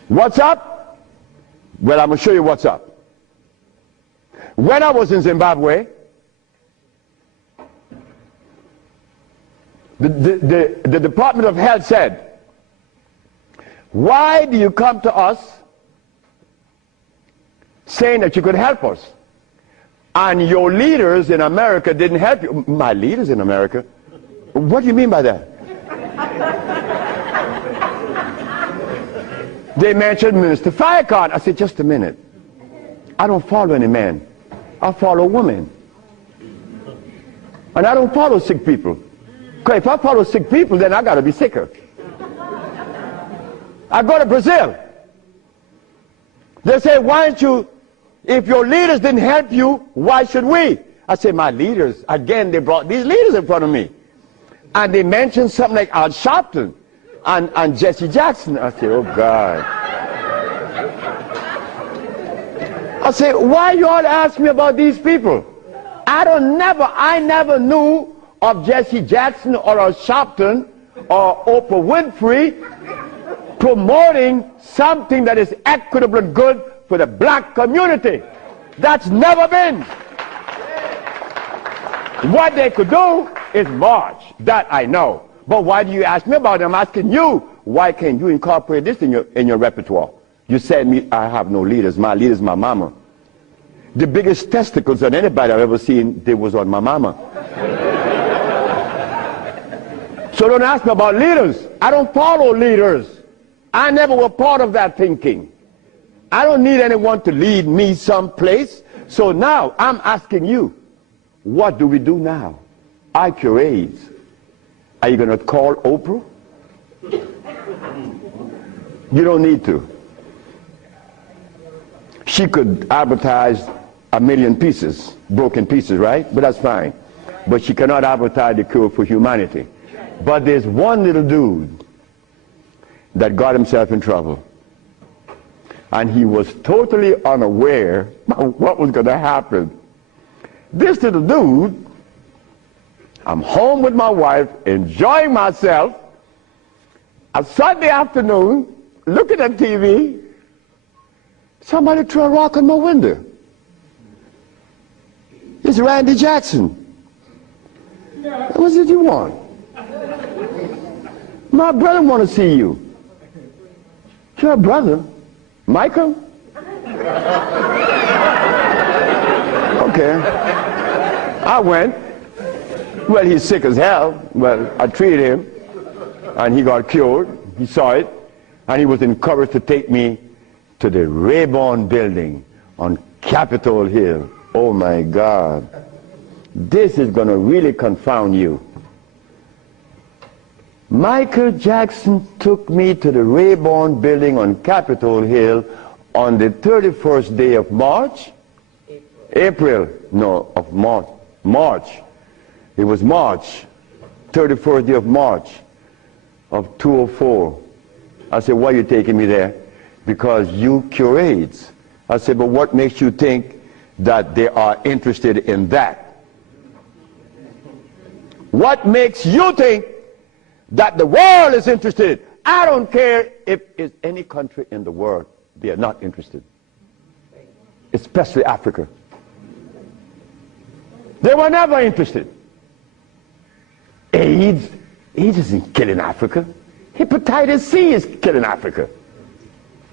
What's up? Well, I'm going to show you what's up. When I was in Zimbabwe, the Department of Health said, why do you come to us saying that you could help us? And your leaders in America didn't help you. My leaders in America? What do you mean by that? They mentioned Minister Firecon. I said, just a minute. I don't follow any man. I follow women. And I don't follow sick people. Because if I follow sick people, then I got to be sicker. I go to Brazil. They say, why don't you, if your leaders didn't help you, why should we? I say, my leaders, again, they brought these leaders in front of me. And they mentioned something like Al Sharpton and Jesse Jackson. I said, oh, God. I said, why you all ask me about these people? I never knew of Jesse Jackson or Al Sharpton or Oprah Winfrey promoting something that is equitable and good for the black community. That's never been. What they could do is march. That I know. But why do you ask me about it? I'm asking you, why can't you incorporate this in your repertoire? You said me, I have no leaders. My leader's my mama. The biggest testicles that anybody I've ever seen, they was on my mama. So don't ask me about leaders. I don't follow leaders. I never was part of that thinking. I don't need anyone to lead me someplace. So now I'm asking you, what do we do now? I cure AIDS. Are you going to call Oprah? You don't need to. She could advertise 1 million pieces, broken pieces, right? But that's fine. But she cannot advertise the cure for humanity. But there's one little dude that got himself in trouble. And he was totally unaware of what was going to happen. This little dude, I'm home with my wife, enjoying myself, a Sunday afternoon, looking at TV, somebody threw a rock on my window. It's Randy Jackson. What did you want? My brother want to see you. Your brother? Michael? Okay. I went. Well, he's sick as hell. Well, I treated him, and he got cured. He saw it, and he was encouraged to take me to the Rayburn building on Capitol Hill. Oh, my God. This is going to really confound you. Michael Jackson took me to the Rayburn building on Capitol Hill on the 31st day of March. April. No, of March. March. It was March. 31st day of March of 2004. I said, why are you taking me there? Because you cure AIDS. I said, but what makes you think that they are interested in that? What makes you think that the world is interested? I don't care if it's any country in the world, they are not interested. Especially Africa. They were never interested. AIDS isn't killing Africa. Hepatitis C is killing Africa.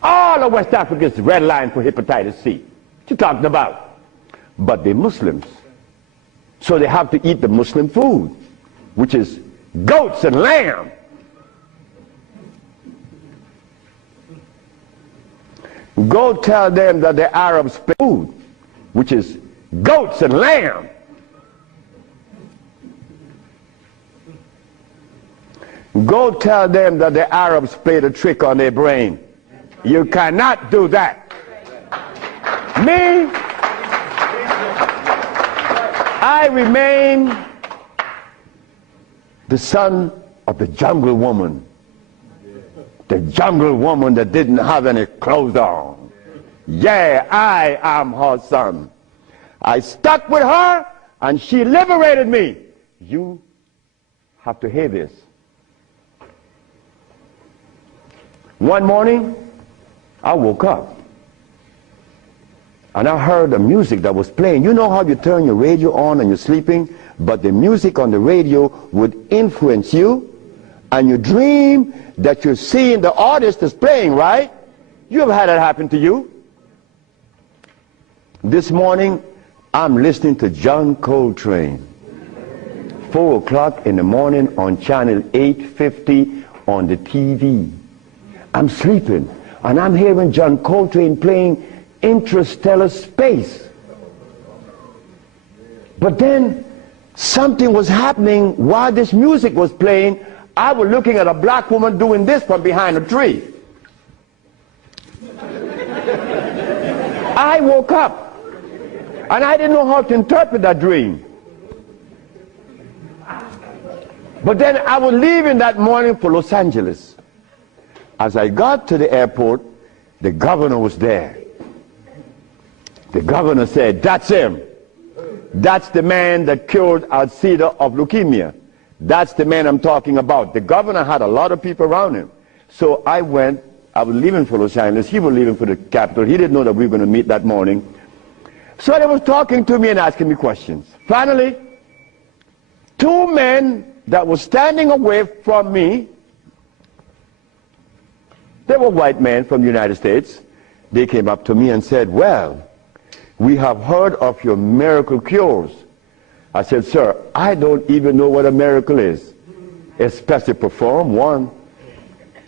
All of West Africa is red line for hepatitis C. you talking about? But they're Muslims. So they have to eat the Muslim food, which is goats and lamb. Go tell them that the Arabs pay food, which is goats and lamb. Go tell them that the Arabs played a trick on their brain. You cannot do that. Me, I remain the son of the jungle woman. The jungle woman that didn't have any clothes on. Yeah, I am her son. I stuck with her and she liberated me. You have to hear this. One morning, I woke up and I heard the music that was playing. You know how you turn your radio on and you're sleeping, but the music on the radio would influence you, and you dream that you're seeing the artist is playing, right? You have had that happen to you. This morning, I'm listening to John Coltrane. 4 o'clock in the morning on channel 850 on the TV. I'm sleeping, and I'm hearing John Coltrane playing Interstellar Space. But then, something was happening while this music was playing. I was looking at a black woman doing this from behind a tree. I woke up, and I didn't know how to interpret that dream. But then I was leaving that morning for Los Angeles. As I got to the airport, the governor was there. The governor said, "That's him. That's the man that cured Alcida of leukemia. That's the man I'm talking about." The governor had a lot of people around him. So I went. I was leaving for Los Angeles. He was leaving for the capital. He didn't know that we were going to meet that morning. So they was talking to me and asking me questions. Finally, 2 men that were standing away from me, they were white men from the United States. They came up to me and said, "Well, we have heard of your miracle cures." I said, "Sir, I don't even know what a miracle is. Especially perform one.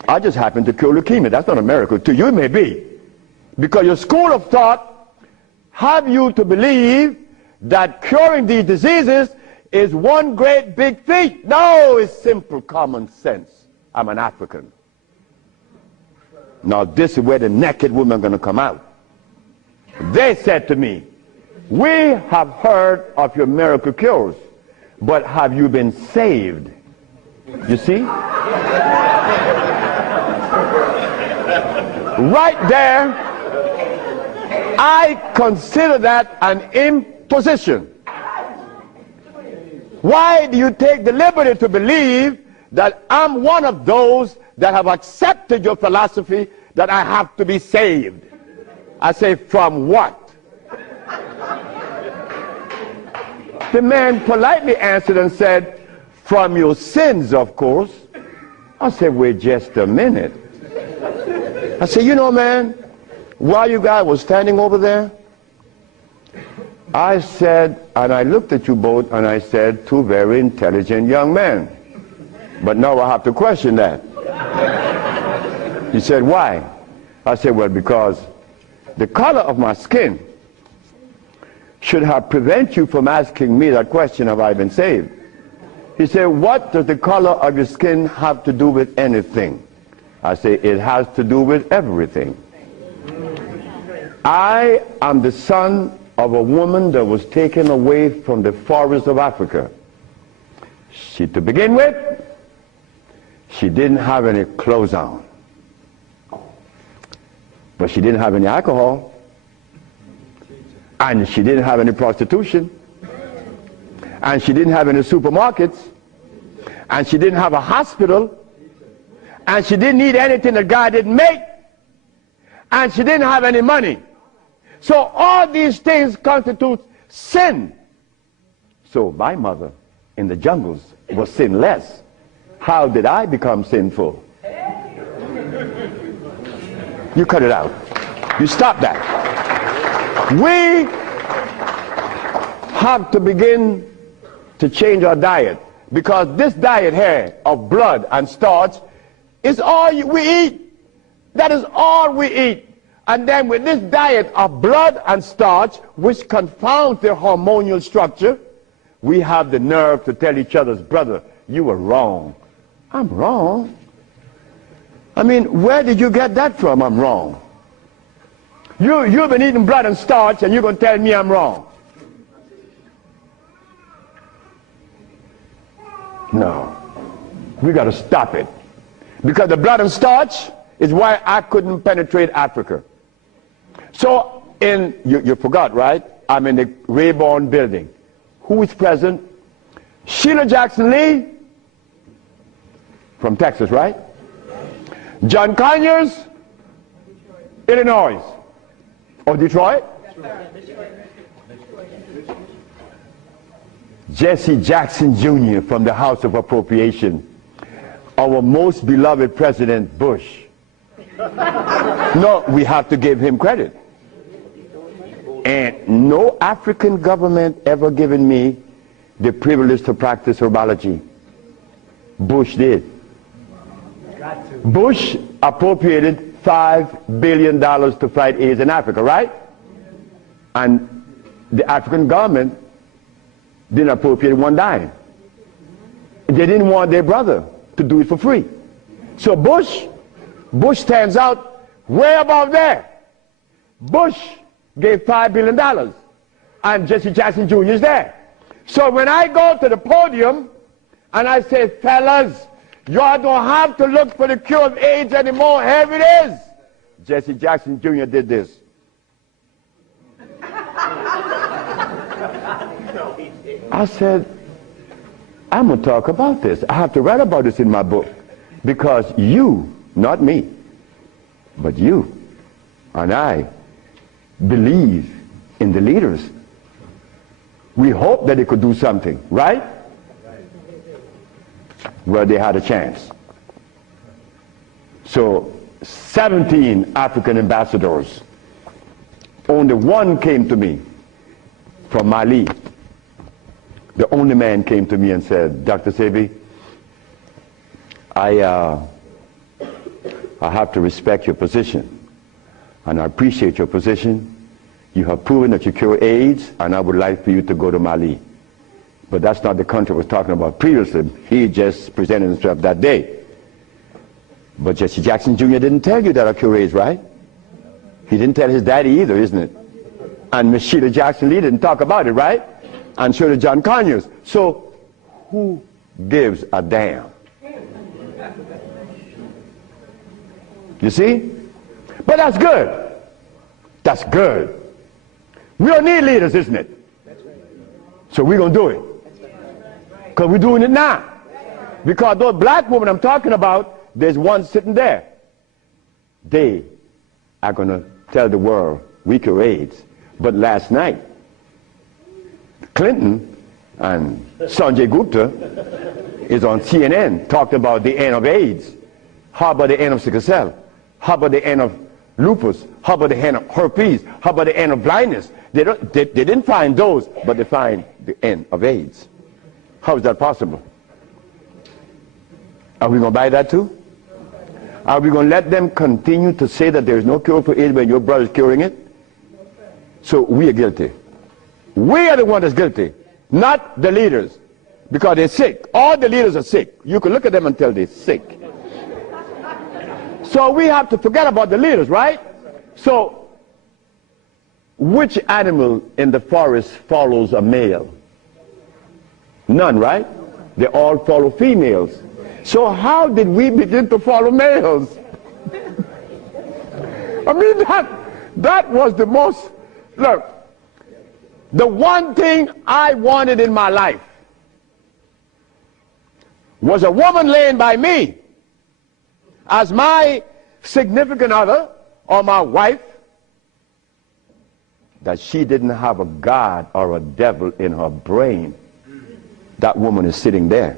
I just happen to cure leukemia. That's not a miracle. To you it may be. Because your school of thought have you to believe that curing these diseases is one great big feat. No, it's simple common sense. I'm an African. Now this is where the naked women are going to come out. They said to me, "We have heard of your miracle cures, but have you been saved?" You see? Right there, I consider that an imposition. Why do you take the liberty to believe that I'm one of those that have accepted your philosophy that I have to be saved? I say, from what? The man politely answered and said, "From your sins, of course." I said, "Wait just a minute." I said, "You know, man, while you guys were standing over there, I said," and I looked at you both, and I said, "Two very intelligent young men. But now I have to question that." He said, "Why?" I said, "Well, because the color of my skin should have prevented you from asking me that question, have I been saved?" He said, "What does the color of your skin have to do with anything?" I say, "It has to do with everything. I am the son of a woman that was taken away from the forests of Africa. To begin with, she didn't have any clothes on. But she didn't have any alcohol. And she didn't have any prostitution. And she didn't have any supermarkets. And she didn't have a hospital. And she didn't need anything that God didn't make. And she didn't have any money. So all these things constitute sin. So my mother in the jungles was sinless. How did I become sinful?" You cut it out. You stop that. We have to begin to change our diet, because this diet here of blood and starch is all we eat. That is all we eat. And then with this diet of blood and starch, which confounds their hormonal structure, we have the nerve to tell each other's brother, you were wrong. I'm wrong. I mean, where did you get that from? I'm wrong. You've been eating blood and starch, and you're going to tell me I'm wrong. No. We got to stop it. Because the blood and starch is why I couldn't penetrate Africa. So, you forgot, right? I'm in the Rayborn building. Who is present? Sheila Jackson Lee from Texas, right? John Conyers, Illinois. Or Detroit? Jesse Jackson Jr. from the House of Appropriation. Our most beloved President Bush. No, we have to give him credit. And no African government ever given me the privilege to practice herbology. Bush did. Bush appropriated $5 billion to fight AIDS in Africa, right? And the African government didn't appropriate one dime. They didn't want their brother to do it for free. So Bush stands out way above there. Bush gave $5 billion, and Jesse Jackson Jr. is there. So when I go to the podium and I say, fellas, y'all don't have to look for the cure of AIDS anymore. Here it is. Jesse Jackson Jr. did this. I said, I'm going to talk about this. I have to write about this in my book. Because you, not me, but you and I believe in the leaders. We hope that they could do something, right? Well, they had a chance. So 17 African ambassadors, only one came to me from Mali. The only man came to me and said, Dr. Sebi, I have to respect your position, and I appreciate your position. You have proven that you cure AIDS, and I would like for you to go to Mali. But that's not the country I was talking about previously. He just presented himself that day. But Jesse Jackson Jr. didn't tell you that I cure AIDS, right? He didn't tell his daddy either, isn't it? And Miss Sheila Jackson Lee didn't talk about it, right? And so did John Conyers. So who gives a damn? You see? But that's good. That's good. We don't need leaders, isn't it? So we're going to do it. Because we're doing it now. Because those black women I'm talking about, there's one sitting there. They are going to tell the world we cure AIDS. But last night, Clinton and Sanjay Gupta is on CNN talking about the end of AIDS. How about the end of sickle cell? How about the end of lupus? How about the end of herpes? How about the end of blindness? They didn't find those, but they find the end of AIDS. How is that possible? Are we going to buy that too? Are we going to let them continue to say that there is no cure for AIDS when your brother is curing it? So we are guilty. We are the ones that's guilty, not the leaders, because they're sick. All the leaders are sick. You can look at them and tell they're sick. So we have to forget about the leaders, right? So which animal in the forest follows a male? None, right? They all follow females. So how did we begin to follow males? I mean, that was the most, look, the one thing I wanted in my life was a woman laying by me as my significant other or my wife, that she didn't have a God or a devil in her brain. That woman is sitting there.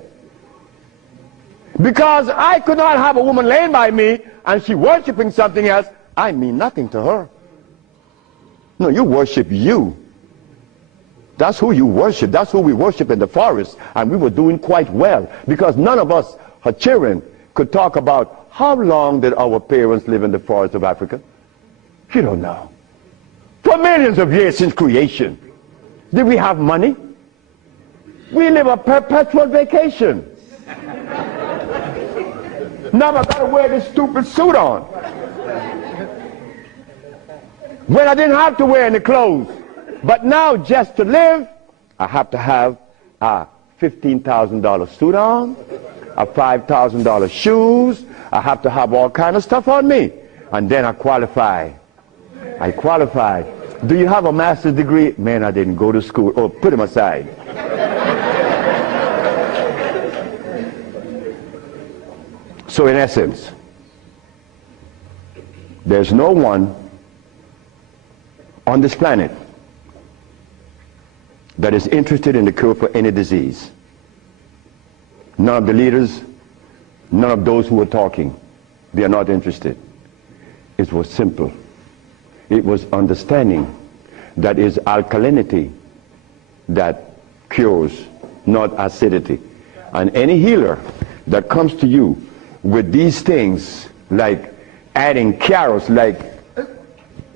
Because I could not have a woman laying by me and she worshiping something else, I mean nothing to her. No, you worship you. That's who you worship. That's who we worship in the forest. And we were doing quite well because none of us, her children, could talk about how long did our parents live in the forest of Africa. You don't know. For millions of years since creation. Did we have money? We live a perpetual vacation. Now I gotta wear this stupid suit on. When I didn't have to wear any clothes. But now just to live, I have to have a $15,000 suit on, a $5,000 shoes. I have to have all kind of stuff on me. And then I qualify. I qualify. Do you have a master's degree? Man, I didn't go to school. Oh, put him aside. So in essence, there's no one on this planet that is interested in the cure for any disease. None of the leaders, none of those who are talking, they are not interested. It was simple. It was understanding that is alkalinity that cures, not acidity. And any healer that comes to you with these things, like adding carrots, like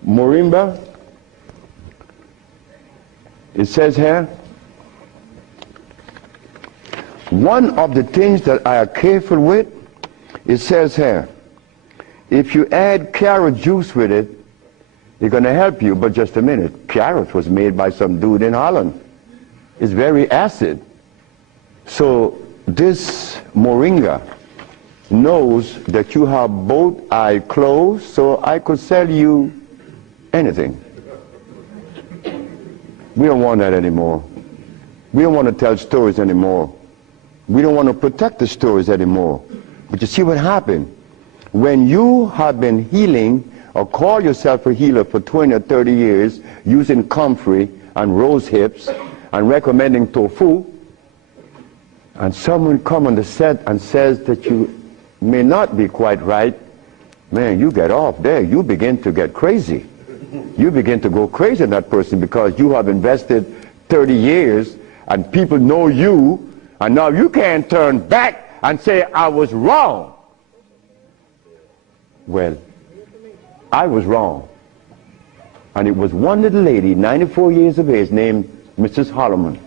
moringa, it says here, one of the things that I are careful with, it says here, if you add carrot juice with it, it's going to help you. But just a minute, carrot was made by some dude in Holland. It's very acid. So this moringa knows that you have both eyes closed, so I could sell you anything. We don't want that anymore. We don't want to tell stories anymore. We don't want to protect the stories anymore. But you see what happened? When you have been healing or call yourself a healer for 20 or 30 years using comfrey and rose hips and recommending tofu, and someone come on the set and says that you may not be quite right, man, you get off there. You begin to get crazy. You begin to go crazy in that person because you have invested 30 years and people know you, and now you can't turn back and say, I was wrong. Well, I was wrong. And it was one little lady, 94 years of age, named Mrs. Holloman.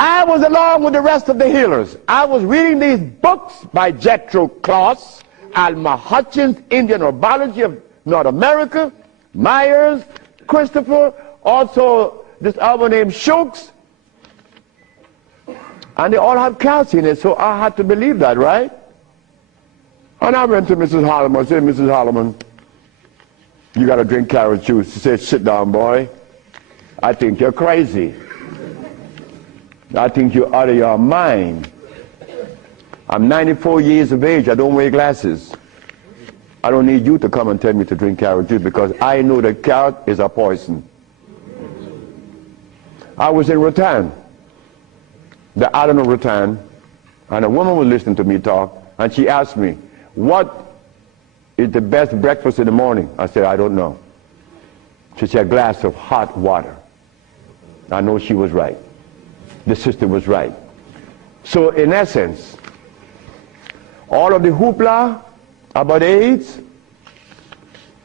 I was along with the rest of the healers. I was reading these books by Jethro Kloss, Alma Hutchins, Indian Herbology of North America, Myers, Christopher, also this other named Shooks. And they all have calcium in it, so I had to believe that, right? And I went to Mrs. Holloman. I said, Mrs. Holloman, you got to drink carrot juice. She said, sit down, boy. I think you're crazy. I think you're out of your mind. I'm 94 years of age. I don't wear glasses. I don't need you to come and tell me to drink carrot juice because I know that carrot is a poison. I was in Rattan, the island of Rattan, and a woman was listening to me talk, and she asked me, what is the best breakfast in the morning? I said, I don't know. She said, a glass of hot water. I know she was right. The sister was right. So in essence, all of the hoopla about AIDS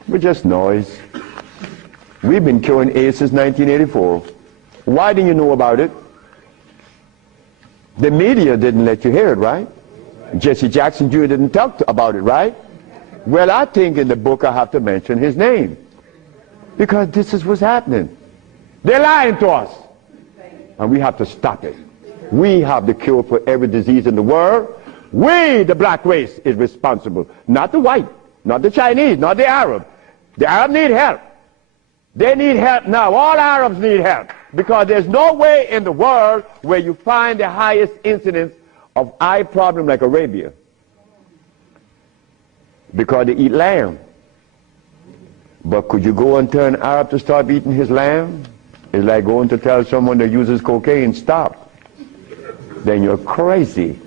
was just noise. We've been curing AIDS since 1984. Why didn't you know about it? The media didn't let you hear it, right? Jesse Jackson Jr. didn't talk about it, right? Well, I think in the book I have to mention his name because this is what's happening. They're lying to us. And we have to stop it. We have the cure for every disease in the world. We, the black race, is responsible. Not the white, not the Chinese, not the Arab. The Arab need help. They need help now. All Arabs need help. Because there's no way in the world where you find the highest incidence of eye problem like Arabia. Because they eat lamb. But could you go and tell an Arab to stop eating his lamb? It's like going to tell someone that uses cocaine, stop. Then you're crazy.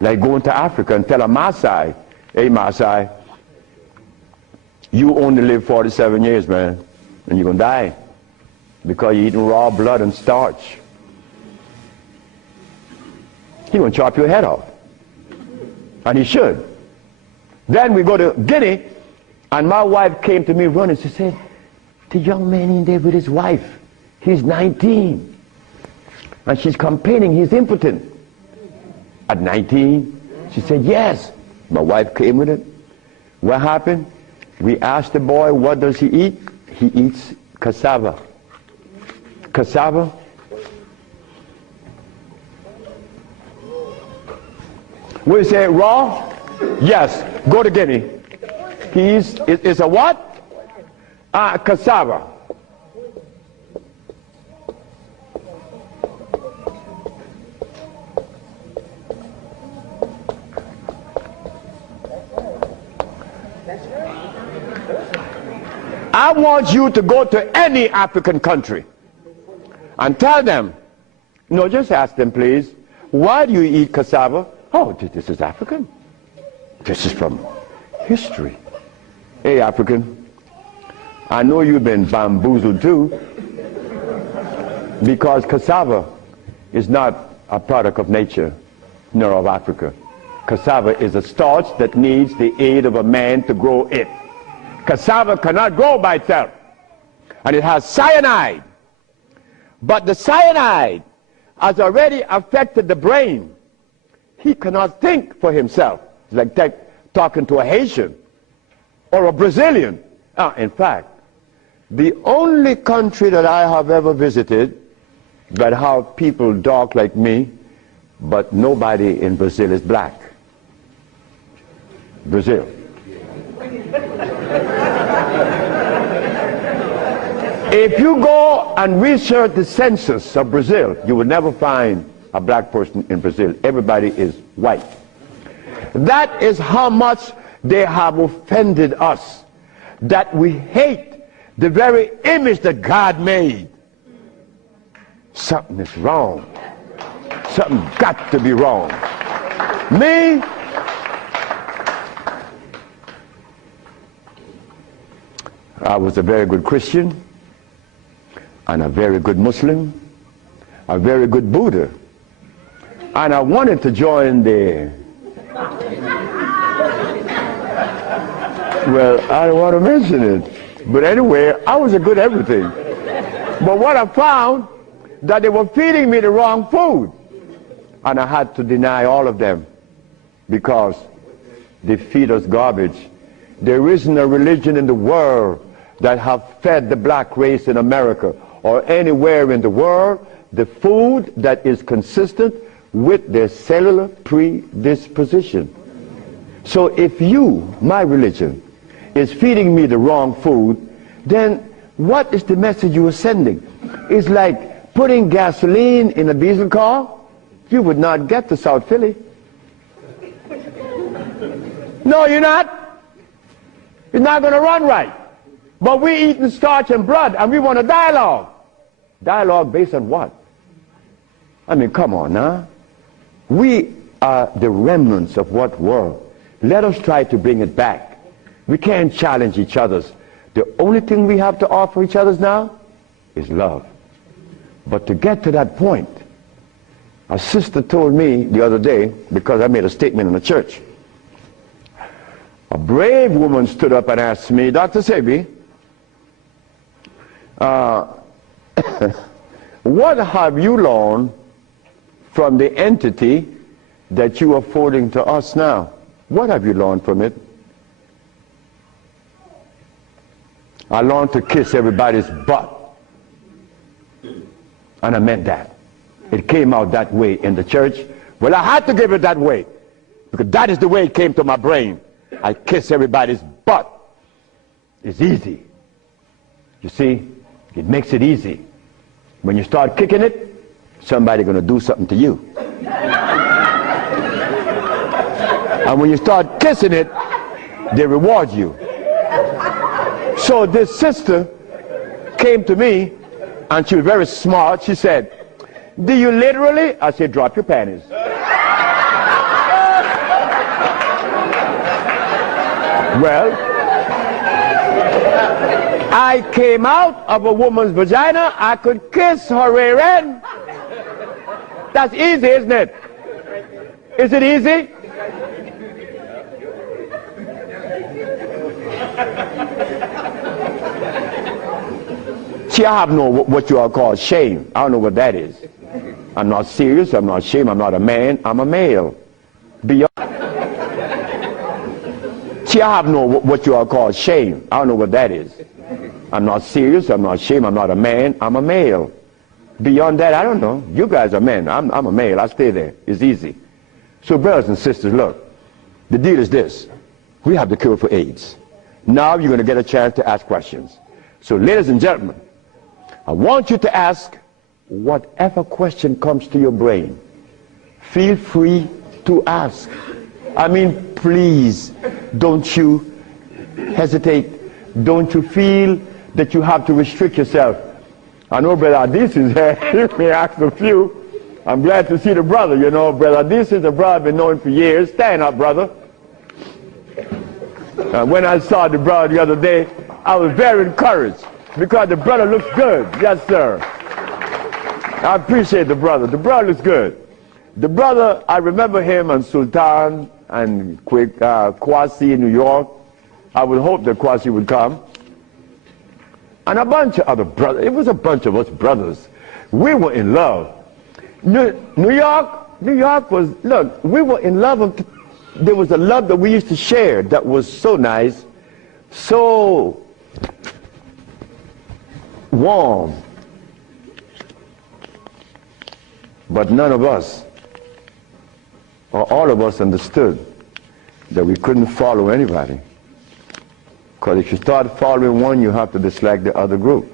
Like going to Africa and tell a Maasai, hey Maasai, You only live 47 years, man, and you're going to die because you're eating raw blood and starch. He's going to chop your head off. And he should. Then we go to Guinea, and my wife came to me running. She said, the young man in there with his wife, he's 19. And she's complaining he's impotent. At 19, she said, yes. My wife came with it. What happened? We asked the boy, what does he eat? He eats cassava. Cassava. We say raw? Yes. Go to Guinea. It's a what? Cassava. I want you to go to any African country and tell them, no, just ask them, please, why do you eat cassava? Oh, this is African. This is from history. Hey, African, I know you've been bamboozled too, because cassava is not a product of nature, nor of Africa. Cassava is a starch that needs the aid of a man to grow it. Cassava cannot grow by itself, and it has cyanide. But the cyanide has already affected the brain. He cannot think for himself. It's like talking to a Haitian or a Brazilian. In fact, the only country that I have ever visited that have people dark like me, but nobody in Brazil is black. Brazil. If you go and research the census of Brazil, you will never find a black person in Brazil. Everybody is white. That is how much they have offended us, that we hate the very image that God made. Something is wrong. Something got to be wrong. Me, I was a very good Christian, and a very good Muslim, a very good Buddha. And I wanted to join the, well, I don't want to mention it. But anyway, I was a good everything. But what I found, that they were feeding me the wrong food. And I had to deny all of them because they feed us garbage. There isn't a religion in the world that have fed the black race in America or anywhere in the world the food that is consistent with their cellular predisposition. So if you, my religion, is feeding me the wrong food, then what is the message you are sending? It's like putting gasoline in a diesel car. You would not get to South Philly. No, you're not. It's not going to run right. But we're eating starch and blood, and we want a dialogue. Dialogue based on what? I mean, come on now. We are the remnants of what world? Let us try to bring it back. We can't challenge each other's. The only thing we have to offer each other's now is love. But to get to that point, a sister told me the other day, because I made a statement in the church, a brave woman stood up and asked me, Dr. Sebi, what have you learned from the entity that you are forwarding to us now? What have you learned from it? I learned to kiss everybody's butt. And I meant that. It came out that way in the church. Well, I had to give it that way, because that is the way it came to my brain. I kiss everybody's butt. It's easy. You see, it makes it easy. When you start kicking it, somebody's going to do something to you. And when you start kissing it, they reward you. So this sister came to me, and she was very smart. She said, do you literally? I said, drop your panties. Well, I came out of a woman's vagina, I could kiss her rear end. That's easy, isn't it? Is it easy? See, I have no what you all call shame. I don't know what that is. I'm not serious, I'm not ashamed, I'm not a man, I'm a male. Beyond. See, I have no what you all call shame. I don't know what that is. I'm not serious, I'm not ashamed, I'm not a man, I'm a male. Beyond that, I don't know. You guys are men, I'm a male, I stay there. It's easy. So brothers and sisters, look, the deal is this. We have the cure for AIDS. Now you're going to get a chance to ask questions. So ladies and gentlemen, I want you to ask whatever question comes to your brain. Feel free to ask. I mean, please, don't you hesitate. Don't you feel that you have to restrict yourself. I know Brother Adis is here. He may ask a few. I'm glad to see the brother, you know. Brother Adis is a brother I've been knowing for years. Stand up, brother. When I saw the brother the other day, I was very encouraged because the brother looks good. Yes, sir. I appreciate the brother. The brother looks good. The brother, I remember him and Sultan and Kwasi in New York. I would hope that Kwasi would come. And a bunch of other brothers. It was a bunch of us brothers. We were in love. New York was, look, we were in love. There was a love that we used to share that was so nice, so warm. But none of us, or all of us, understood that we couldn't follow anybody. Because if you start following one, you have to dislike the other group.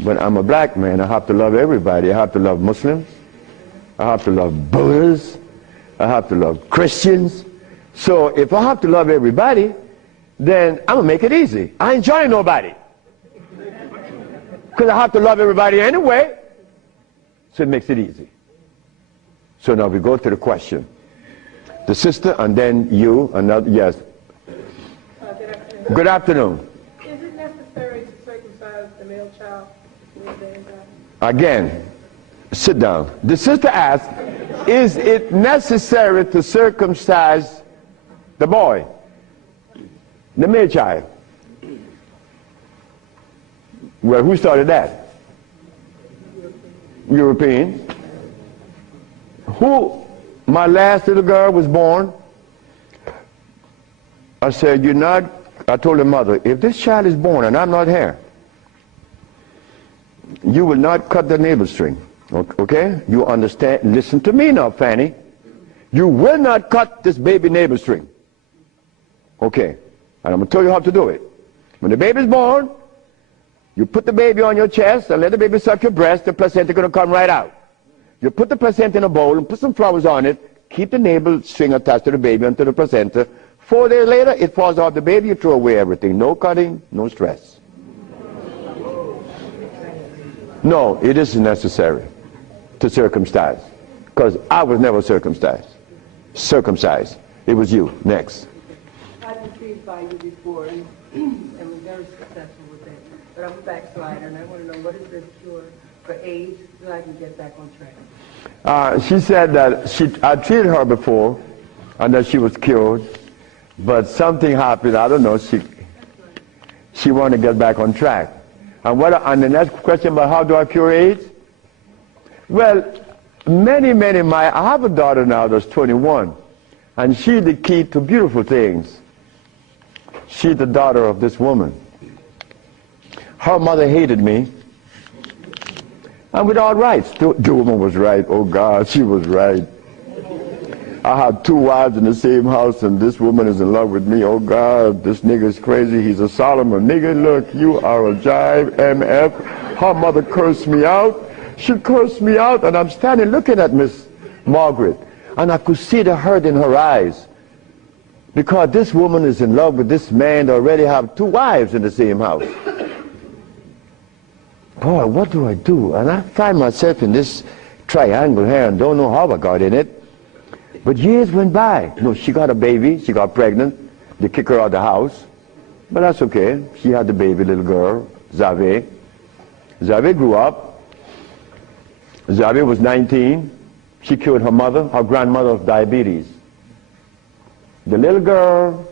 But I'm a black man, I have to love everybody. I have to love Muslims, I have to love Buddhists, I have to love Christians. So if I have to love everybody, then I'm going to make it easy. I ain't joining nobody. Because I have to love everybody anyway. So it makes it easy. So now we go to the question. The sister and then you, another, yes. Good afternoon. Is it necessary to circumcise the male child? Again, sit down. The sister asked, is it necessary to circumcise the boy, the male child? Well, who started that? Europeans. Who? My last little girl was born. I said, I told the mother, if this child is born and I'm not here, you will not cut the navel string. Okay? You understand? Listen to me now, Fanny. You will not cut this baby navel string. Okay. And I'm going to tell you how to do it. When the baby is born, you put the baby on your chest and let the baby suck your breast. The placenta is going to come right out. You put the placenta in a bowl and put some flowers on it. Keep the navel string attached to the baby until the placenta. 4 days later, it falls off the baby. You throw away everything. No cutting, no stress. No, it isn't necessary to circumcise, because I was never circumcised. It was you. Next. I was intrigued by you before and was very successful with it. But I'm a backslider and I want to know, what is the cure for AIDS so I can get back on track? She said that I treated her before and that she was cured, but something happened. I don't know. She wanted to get back on track. And the next question about how do I cure AIDS? Well, I have a daughter now that's 21, and she's the key to beautiful things. She's the daughter of this woman. Her mother hated me, and with all rights. The woman was right. Oh God, she was right. I have 2 wives in the same house, and this woman is in love with me. Oh God, this nigga is crazy. He's a Solomon. Nigga, look, you are a jive, MF. Her mother cursed me out. She cursed me out, and I'm standing looking at Miss Margaret, and I could see the hurt in her eyes. Because this woman is in love with this man that already have 2 wives in the same house. Boy, what do I do? And I find myself in this triangle here and don't know how I got in it. But years went by. No, she got a baby. She got pregnant. They kicked her out of the house. But that's okay. She had the baby, little girl. Xavier. Xavier grew up. Xavier was 19. She cured her mother, her grandmother, of diabetes. The little girl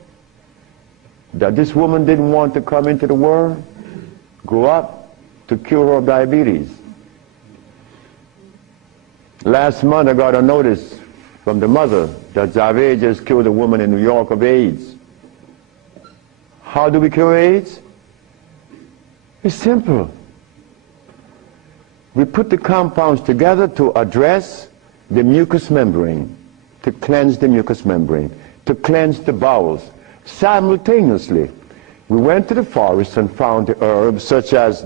that this woman didn't want to come into the world grew up to cure her of diabetes. Last month I got a notice from the mother that Xavier just killed a woman in New York of AIDS. How do we cure AIDS? It's simple. We put the compounds together to address the mucous membrane, to cleanse the mucous membrane, to cleanse the bowels. Simultaneously, we went to the forest and found the herbs such as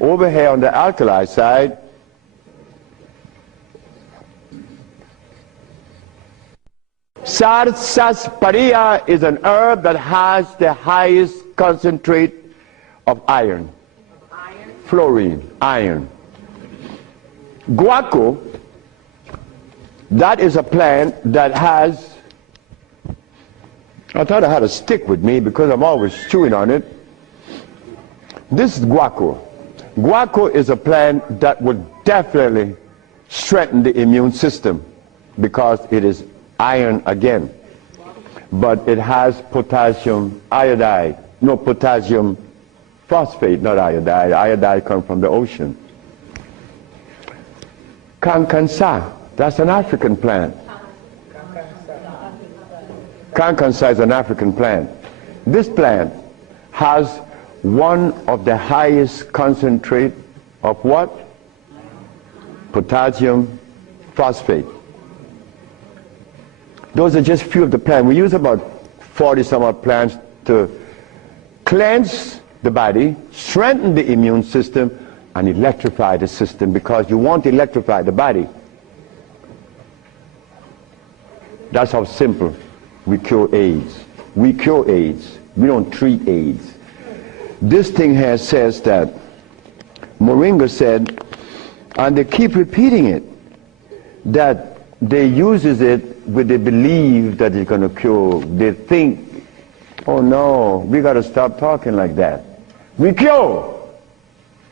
over here on the alkali side, sarsaparilla is an herb that has the highest concentrate of iron. Fluorine, iron. Guaco, that is a plant that has, I thought I had a stick with me because I'm always chewing on it. This is guaco. Guaco is a plant that would definitely strengthen the immune system because it is iron again. But it has potassium iodide, no, potassium phosphate, not iodide. Iodide comes from the ocean. Kankansa, that's an African plant. Kankansa is an African plant. This plant has one of the highest concentrate of what? Potassium phosphate. Those are just few of the plants. We use about 40 some odd plants to cleanse the body, strengthen the immune system, and electrify the system, because you want to electrify the body. That's how simple we cure AIDS. We cure AIDS. We don't treat AIDS. This thing here says that Moringa said, and they keep repeating it, that they uses it with the belief that it's going to cure. They think, oh no, we got to stop talking like that. We cure.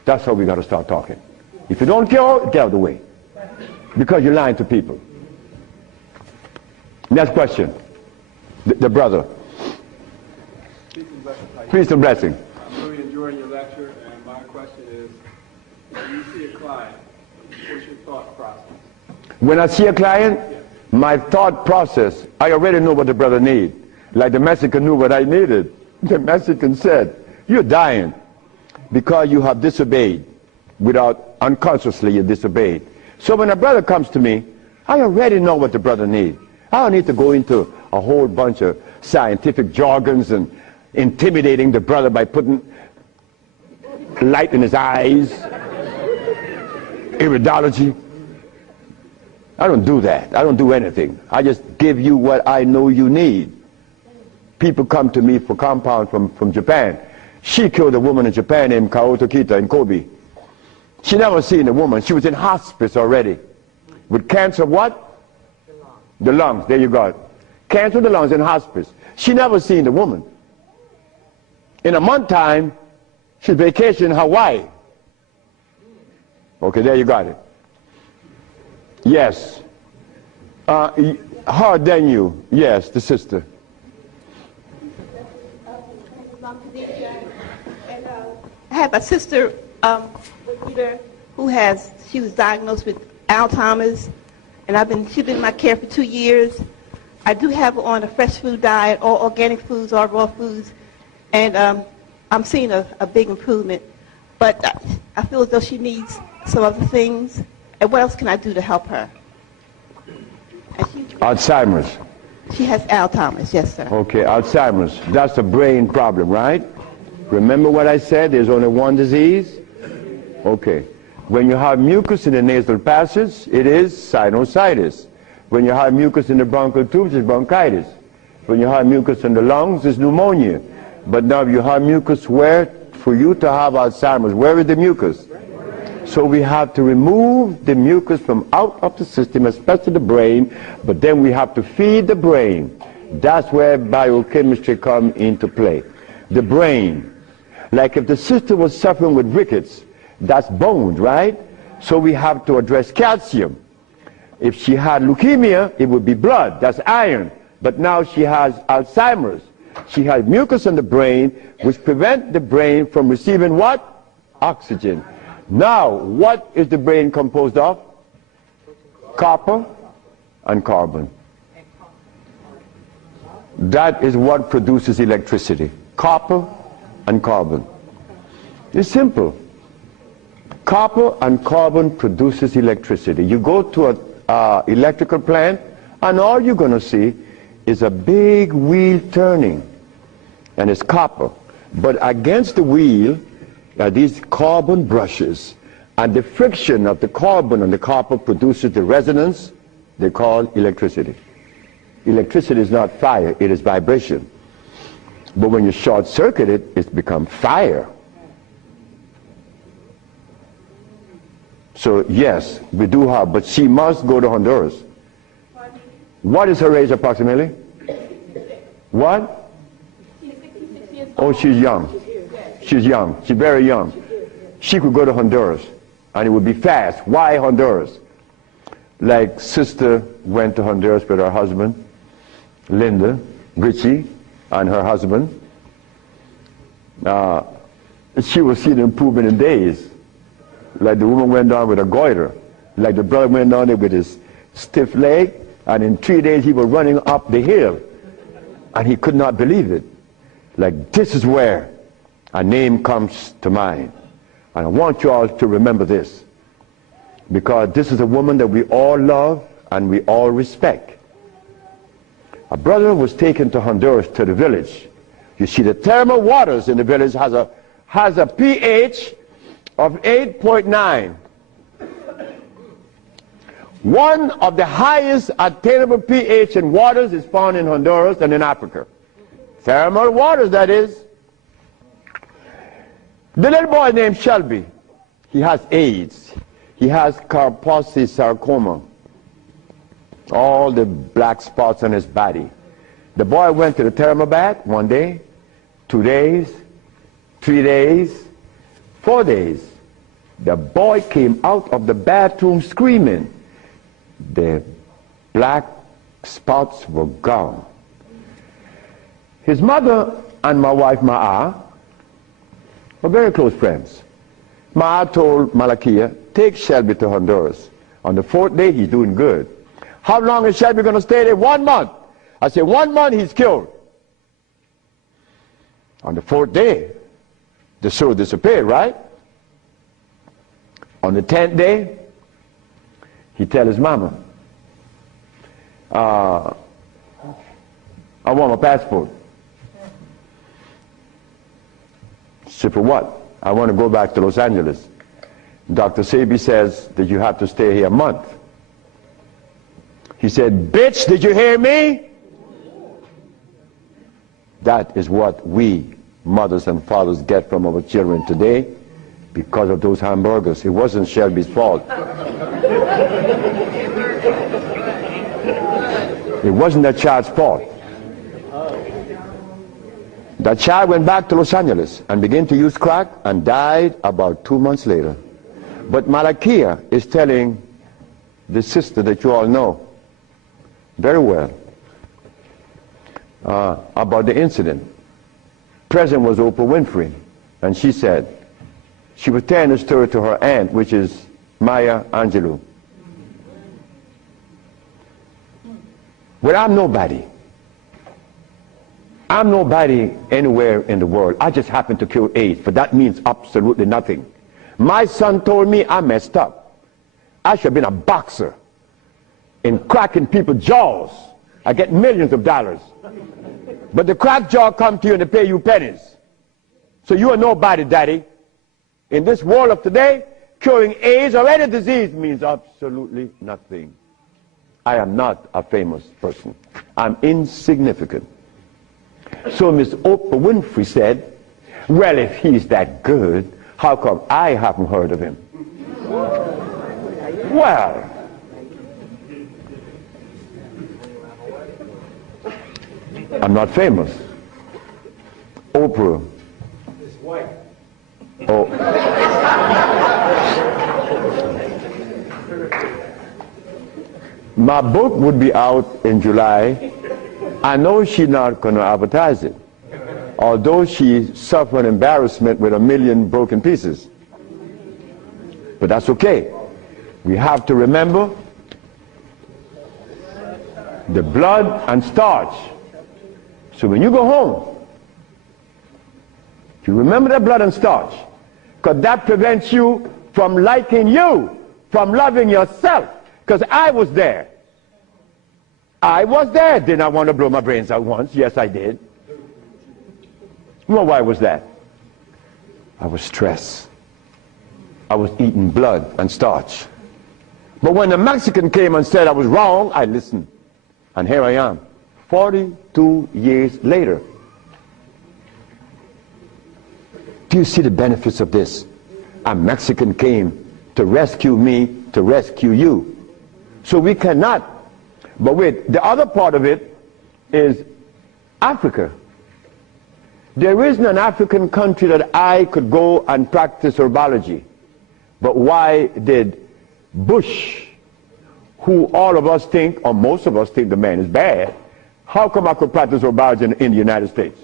That's how we got to start talking. If you don't cure, get out of the way. Because you're lying to people. Next question. The brother. Peace and blessing. I'm really enjoying your lecture, and my question is, when you see a client, what's your thought process? When I see a client, my thought process, I already know what the brother needs. Like the Mexican knew what I needed. The Mexican said, you're dying because you have disobeyed. Unconsciously you disobeyed. So when a brother comes to me, I already know what the brother needs. I don't need to go into a whole bunch of scientific jargons and intimidating the brother by putting light in his eyes, iridology. I don't do that. I don't do anything. I just give you what I know you need. People come to me for compounds from Japan. She killed a woman in Japan named Kaoto Kita in Kobe. She never seen a woman. She was in hospice already. With cancer what? The lungs. There you go. Cancer of the lungs in hospice. She never seen the woman. In a month time, she's vacationing in Hawaii. Okay, there you got it. Yes. Her than you. Yes, the sister. I have a sister she was diagnosed with Alzheimer's, and she's been in my care for 2 years. I do have her on a fresh food diet, all organic foods, all raw foods, and I'm seeing a big improvement. But I feel as though she needs some other things. And what else can I do to help her? Alzheimer's. She has Alzheimer's, yes, sir. Okay, Alzheimer's. That's a brain problem, right? Remember what I said? There's only one disease? Okay. When you have mucus in the nasal passage, it is sinusitis. When you have mucus in the bronchial tubes, it's bronchitis. When you have mucus in the lungs, it's pneumonia. But now you have mucus where? For you to have Alzheimer's, where is the mucus? So we have to remove the mucus from out of the system, especially the brain, but then we have to feed the brain. That's where biochemistry comes into play. The brain. Like if the sister was suffering with rickets, that's bones, right? So we have to address calcium. If she had leukemia, it would be blood, that's iron. But now she has Alzheimer's. She has mucus in the brain, which prevent the brain from receiving what? Oxygen. Now, what is the brain composed of? Copper and carbon. That is what produces electricity. Copper and carbon. It's simple. Copper and carbon produces electricity. You go to an electrical plant, and all you're going to see is a big wheel turning, and it's copper. But against the wheel are these carbon brushes, and the friction of the carbon and the copper produces the resonance they call electricity. Electricity is not fire, it is vibration. But when you short circuit it, it's become fire. So yes, we do have, but she must go to Honduras. What is her age approximately? What? Oh, she's young. She's young. She's very young. She could go to Honduras, and it would be fast. Why Honduras? Like sister went to Honduras with her husband, Linda, Richie, and her husband. She will see the improvement in days. Like the woman went down with a goiter. Like the brother went down there with his stiff leg, and in 3 days he was running up the hill. And he could not believe it. Like, this is where a name comes to mind. And I want you all to remember this, because this is a woman that we all love and we all respect. A brother was taken to Honduras, to the village. You see, the thermal waters in the village has a pH of 8.9. One of the highest attainable pH in waters is found in Honduras and in Africa. Thermal waters, that is. The little boy named Shelby, he has AIDS. He has Kaposi sarcoma. All the black spots on his body. The boy went to the thermal bath 1 day, 2 days, 3 days, 4 days. The boy came out of the bathroom screaming. The black spots were gone. His mother and my wife Ma'a were very close friends. Ma'a told Malakia, take Shelby to Honduras. On the 4th day, he's doing good. How long is Shelby going to stay there? 1 month. I said, 1 month, he's killed. On the 4th day, the soul disappeared, right? On the 10th day, he tell his mama, I want my passport. She said, for what? I want to go back to Los Angeles. Dr. Sebi says that you have to stay here a month. He said, bitch, did you hear me? That is what we, mothers and fathers, get from our children today because of those hamburgers. It wasn't Shelby's fault. It wasn't that child's fault. That child went back to Los Angeles and began to use crack and died about 2 months later. But Malakia is telling the sister that you all know very well about the incident. Present was Oprah Winfrey, and she said, she was telling the story to her aunt, which is Maya Angelou. Well, I'm nobody. I'm nobody anywhere in the world. I just happen to cure AIDS, but that means absolutely nothing. My son told me I messed up. I should have been a boxer in cracking people's jaws. I get millions of dollars. But the crack jaw come to you and they pay you pennies. So you are nobody, daddy. In this world of today, curing AIDS or any disease means absolutely nothing. I am not a famous person. I'm insignificant. So Miss Oprah Winfrey said, well, if he's that good, how come I haven't heard of him? Well, I'm not famous. Oprah My book would be out in July. I know she's not going to advertise it, although she suffered embarrassment with 1 million broken pieces. But that's okay. We have to remember the blood and starch. So when you go home, you remember the blood and starch, because that prevents you from liking you, from loving yourself. Because I was there. I was there. Didn't I want to blow my brains out once? Yes, I did. Well, why was that? I was stressed. I was eating blood and starch. But when the Mexican came and said I was wrong, I listened. And here I am, 42 years later. Do you see the benefits of this? A Mexican came to rescue me, to rescue you. So we cannot. But wait, the other part of it is Africa. There isn't an African country that I could go and practice herbology. But why did Bush, who all of us think, or most of us think the man is bad, how come I could practice herbology in the United States?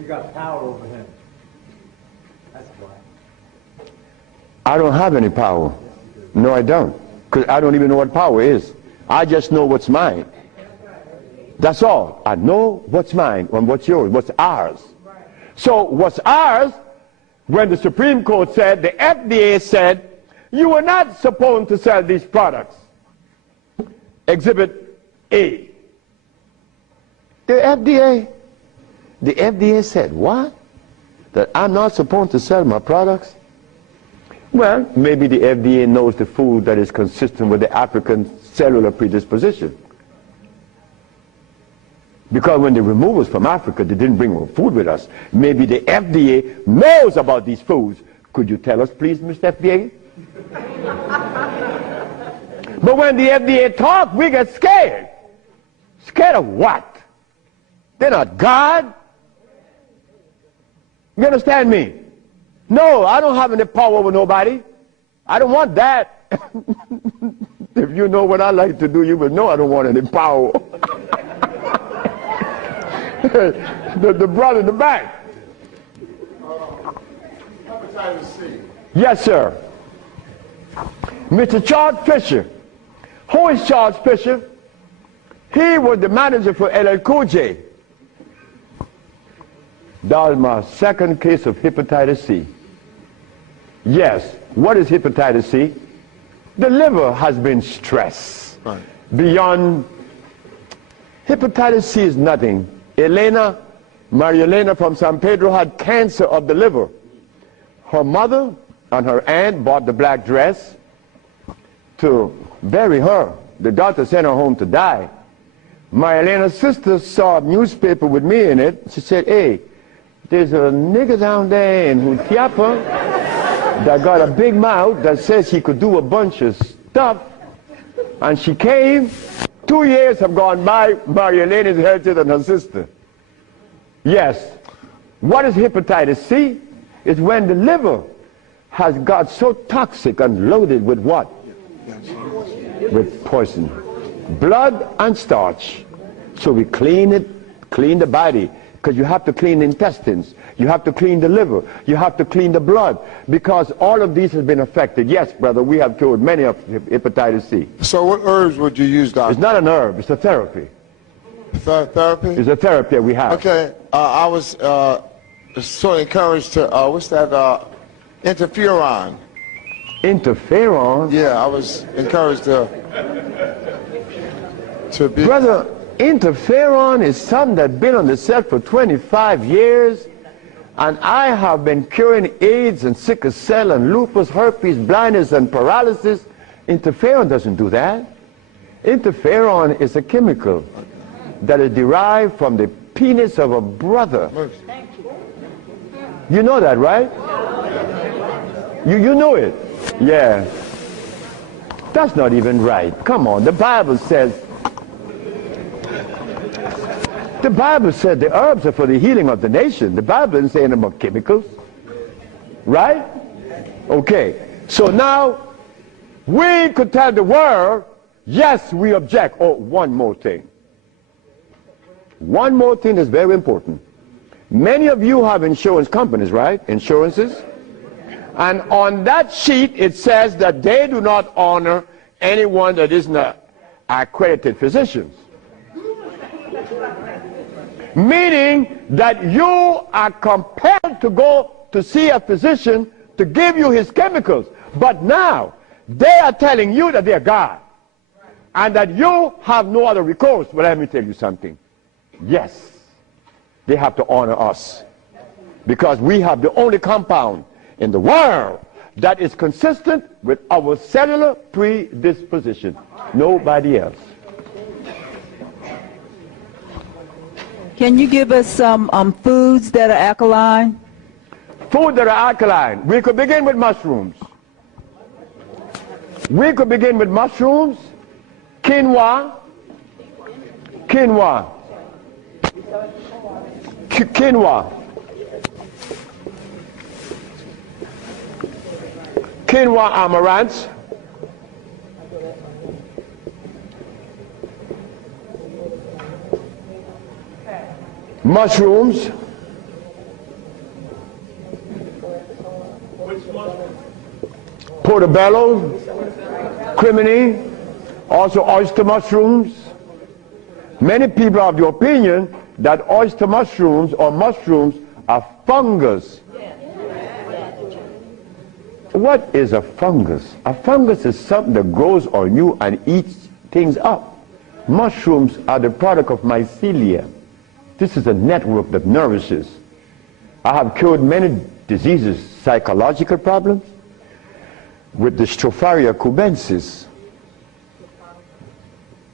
You got power over him. That's why. I don't have any power. No, I don't. Because I don't even know what power is. I just know what's mine. That's all. I know what's mine and what's yours, what's ours. So what's ours, when the Supreme Court said, the FDA said, you are not supposed to sell these products. Exhibit A. The FDA said, what? That I'm not supposed to sell my products? Well, maybe the FDA knows the food that is consistent with the African cellular predisposition. Because when they removed us from Africa, they didn't bring food with us. Maybe the FDA knows about these foods. Could you tell us, please, Mr. FDA? But when the FDA talks, we get scared. Scared of what? They're not God. You understand me? No, I don't have any power over nobody. I don't want that. If you know what I like to do, you would know I don't want any power. the brother in the back. Hepatitis C. Yes, sir. Mr. Charles Fisher. Who is Charles Fisher? He was the manager for LL Cool J. That was my second case of hepatitis C. Yes. What is hepatitis C? The liver has been stressed. Right. Beyond. Hepatitis C is nothing. Maria Elena from San Pedro had cancer of the liver. Her mother and her aunt bought the black dress to bury her. The doctor sent her home to die. Maria Elena's sister saw a newspaper with me in it. She said, hey, there's a nigger down there in Jutiapa that got a big mouth that says he could do a bunch of stuff. And she came. 2 years have gone by. Maria Elena is healthier than her sister. Yes. What is hepatitis C? It's when the liver has got so toxic and loaded with what? With poison. Blood and starch. So we clean it, clean the body. Because you have to clean the intestines. You have to clean the liver. You have to clean the blood. Because all of these have been affected. Yes, brother, we have cured many of hepatitis C. So what herbs would you use, doctor? It's not an herb. It's a therapy. Therapy? It's a therapy we have. Okay. I was sort of encouraged to, what's that, interferon. Interferon? Yeah, I was encouraged to be... Brother, interferon is something that's been on the set for 25 years, and I have been curing AIDS and sickle cell and lupus, herpes, blindness, and paralysis. Interferon doesn't do that. Interferon is a chemical that is derived from the penis of a brother. You know that, right? You know it. Yeah. That's not even right. Come on. The Bible says the herbs are for the healing of the nation. The Bible isn't saying about chemicals. Right? Okay. So now, we could tell the world, yes, we object. Oh, one more thing. One more thing that's very important. Many of you have insurance companies, right? Insurances. And on that sheet, it says that they do not honor anyone that isn't an accredited physician. Meaning that you are compelled to go to see a physician to give you his chemicals. But now, they are telling you that they are God. And that you have no other recourse. Well, let me tell you something. Yes, they have to honor us. Because we have the only compound in the world that is consistent with our cellular predisposition. Nobody else. Can you give us some foods that are alkaline? Food that are alkaline. We could begin with mushrooms. We could begin with mushrooms, quinoa, quinoa, quinoa amaranth, mushrooms, portobello, crimini, also oyster mushrooms. Many people are of the opinion that oyster mushrooms or mushrooms are fungus. What is a fungus? A fungus is something that grows on you and eats things up. Mushrooms are the product of mycelia. This is a network that nourishes. I have cured many diseases, psychological problems, with the Stropharia cubensis.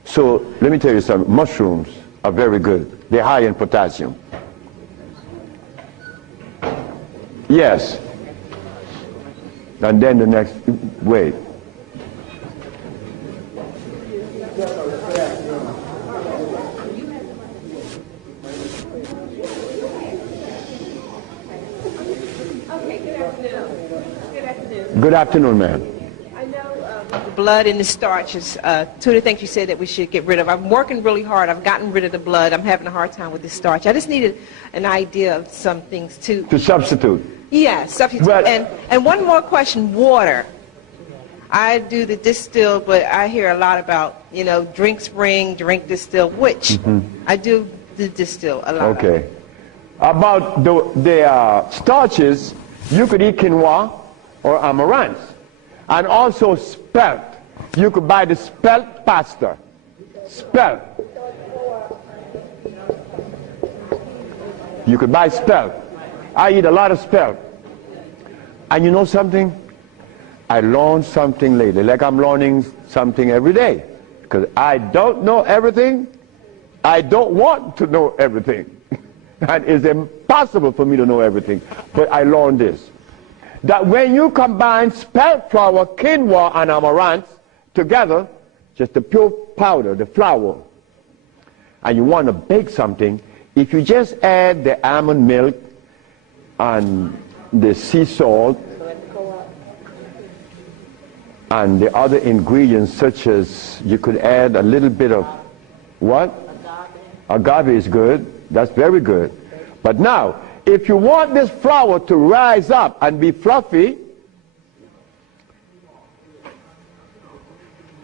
So let me tell you something. Mushrooms are very good. They're high in potassium. Yes. And then the next, wait. Good afternoon, ma'am. I know the blood and the starch is two of the things you said that we should get rid of. I'm working really hard. I've gotten rid of the blood. I'm having a hard time with the starch. I just needed an idea of some things to substitute. Yeah, substitute. Well, and one more question, water. I do the distill, but I hear a lot about, drink spring, drink distill, which I do the distill a lot. Okay. About the starches, you could eat quinoa or amaranth. And also spelt. You could buy the spelt pasta. Spelt. You could buy spelt. I eat a lot of spelt. And you know something? I learned something lately, like I'm learning something every day. Because I don't know everything. I don't want to know everything. And it's impossible for me to know everything. But I learned this. That when you combine spelt flour, quinoa, and amaranth together, just the pure powder, the flour, and you want to bake something, if you just add the almond milk and the sea salt and the other ingredients, such as you could add a little bit of what? Agave is good. That's very good. But now, if you want this flour to rise up and be fluffy,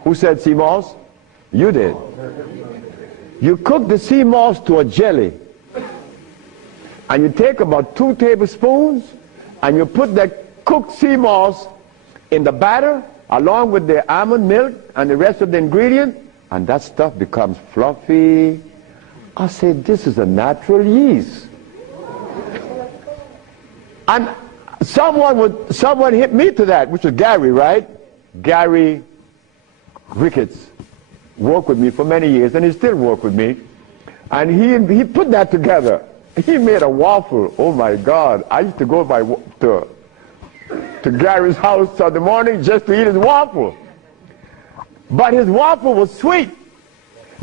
who said sea moss? You did. You cook the sea moss to a jelly. And you take about 2 tablespoons and you put that cooked sea moss in the batter along with the almond milk and the rest of the ingredient, and that stuff becomes fluffy. I said, this is a natural yeast. And someone hit me to that, which was Gary, right? Gary Ricketts worked with me for many years, and he still works with me. And he put that together. He made a waffle. Oh my God! I used to go to Gary's house in the morning just to eat his waffle. But his waffle was sweet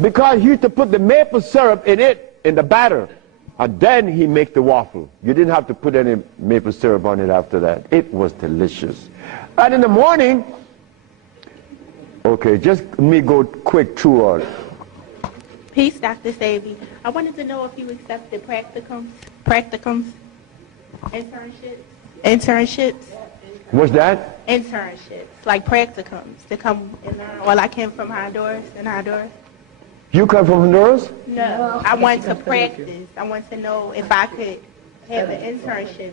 because he used to put the maple syrup in it, in the batter. And then he make the waffle. You didn't have to put any maple syrup on it after that. It was delicious. And in the morning, Okay, just let me go quick through all. Peace, Dr. Sebi. I wanted to know if you accepted practicums, internships, What's that? internships, like practicums to come and learn. Well, I came from Honduras, You come from Honduras? No, I want to practice. I want to know if I could have an internship.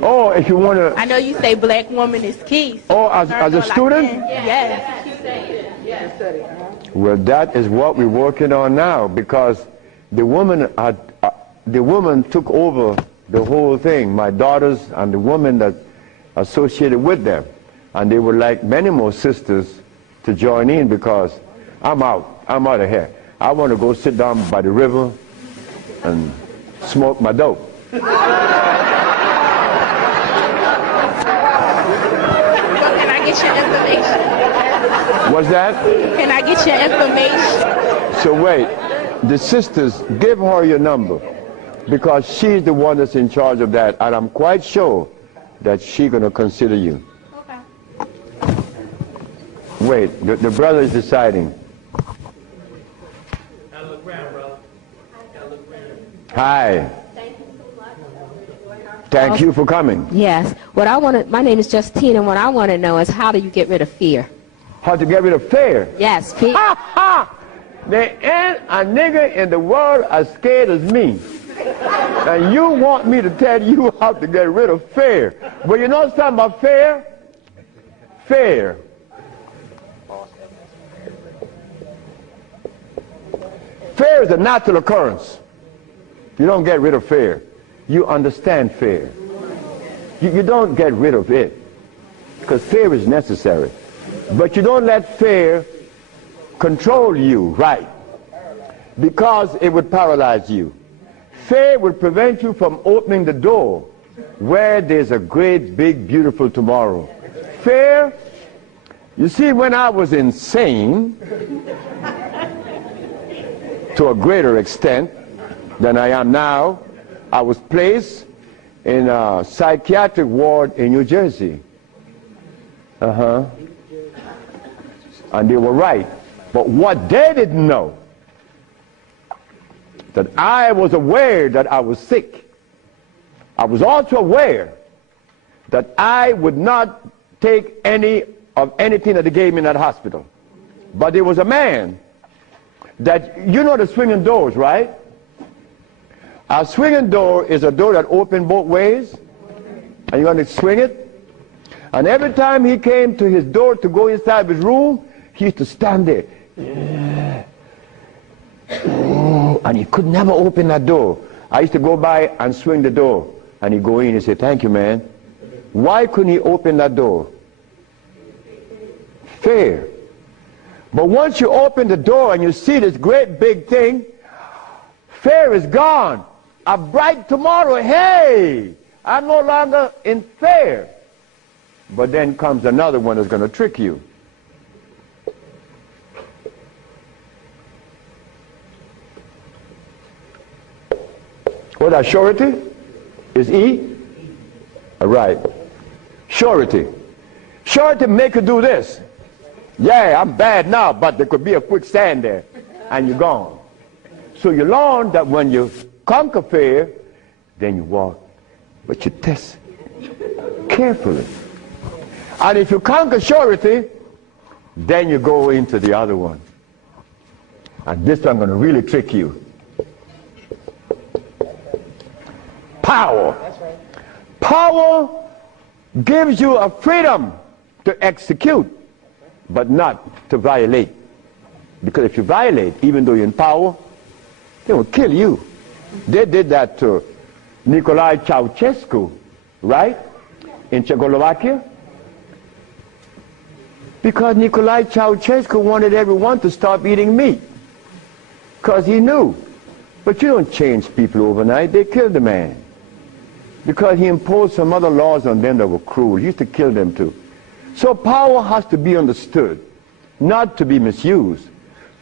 Oh, if you want to. I know you say black woman is key. So Oh, as a student? Yes. Well, that is what we're working on now, because the woman took over the whole thing. My daughters and the women that associated with them, and they would like many more sisters to join in, because I'm out of here. I want to go sit down by the river and smoke my dope. So can I get your information? What's that? Can I get your information? So wait, the sisters, give her your number, because she's the one that's in charge of that, and I'm quite sure that she's going to consider you. Okay. Wait, the brother is deciding. Hi. Thank you for coming. Yes. What I want to, my name is Justine, and what I want to know is, how do you get rid of fear? How to get rid of fear? Yes, fear. Ha ha! There ain't a nigger in the world as scared as me. And you want me to tell you how to get rid of fear. Well, you know something about fear? Fear. Fear is a natural occurrence. You don't get rid of fear. You understand fear. You don't get rid of it, because fear is necessary. But you don't let fear control you, right? Because it would paralyze you. Fear would prevent you from opening the door where there's a great, big, beautiful tomorrow. Fear, you see, when I was insane, to a greater extent than I am now, I was placed in a psychiatric ward in New Jersey. And they were right. But what they didn't know, that I was aware that I was sick. I was also aware that I would not take any of anything that they gave me in that hospital. But there was a man that, you know the swinging doors, right? A swinging door is a door that opens both ways, and you're going to swing it. And every time he came to his door to go inside his room, he used to stand there. And he could never open that door. I used to go by and swing the door, and he'd go in and say, "Thank you, man." Why couldn't he open that door? Fear. But once you open the door and you see this great big thing, fear is gone. A bright tomorrow, hey, I'm no longer in fear. But then comes another one that's going to trick you. What that surety? Is E? All right. Surety. Surety make you do this. Yeah, I'm bad now, but there could be a quicksand there, and you're gone. So you learn that when you conquer fear, then you walk, but you test carefully. And if you conquer surety, then you go into the other one. And this one going to really trick you. Power. Power gives you a freedom to execute, but not to violate. Because if you violate, even though you're in power, they will kill you. They did that to Nicolae Ceausescu, right? In Czechoslovakia. Because Nicolae Ceausescu wanted everyone to stop eating meat. Because he knew. But you don't change people overnight. They killed the man. Because he imposed some other laws on them that were cruel. He used to kill them too. So power has to be understood, not to be misused.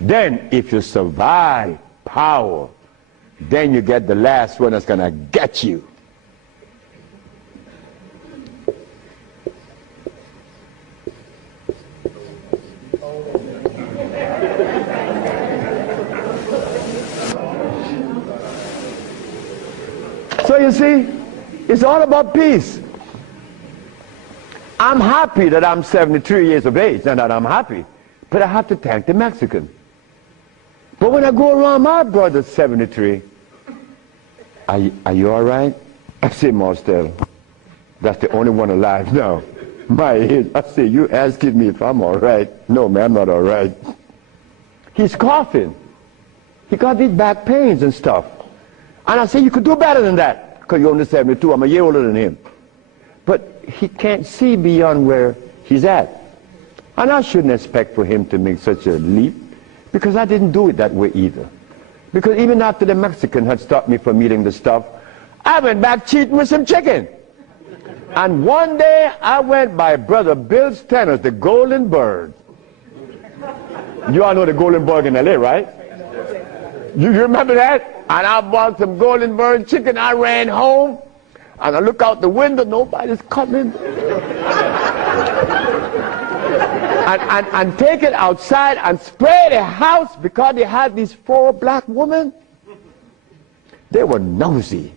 Then if you survive power, then you get the last one that's going to get you. you see, it's all about peace. I'm happy that I'm 73 years of age and that I'm happy, but I have to thank the Mexican. But when I go around my brother's 73, are you all right? I say, Marcel, that's the only one alive now. My age. I say, you asking me if I'm all right? No, man, I'm not all right. He's coughing. He got these back pains and stuff. And I say, you could do better than that, because you're only 72. I'm a year older than him. But he can't see beyond where he's at. And I shouldn't expect for him to make such a leap, because I didn't do it that way either. Because even after the Mexican had stopped me from eating the stuff, I went back cheating with some chicken. And one day I went by Brother Bill Stenner's, the Golden Bird. You all know the Golden Bird in LA, right? You remember that? And I bought some Golden Bird chicken. I ran home, and I look out the window, nobody's coming. and take it outside and spray the house, because they had these 4 black women. They were nosy.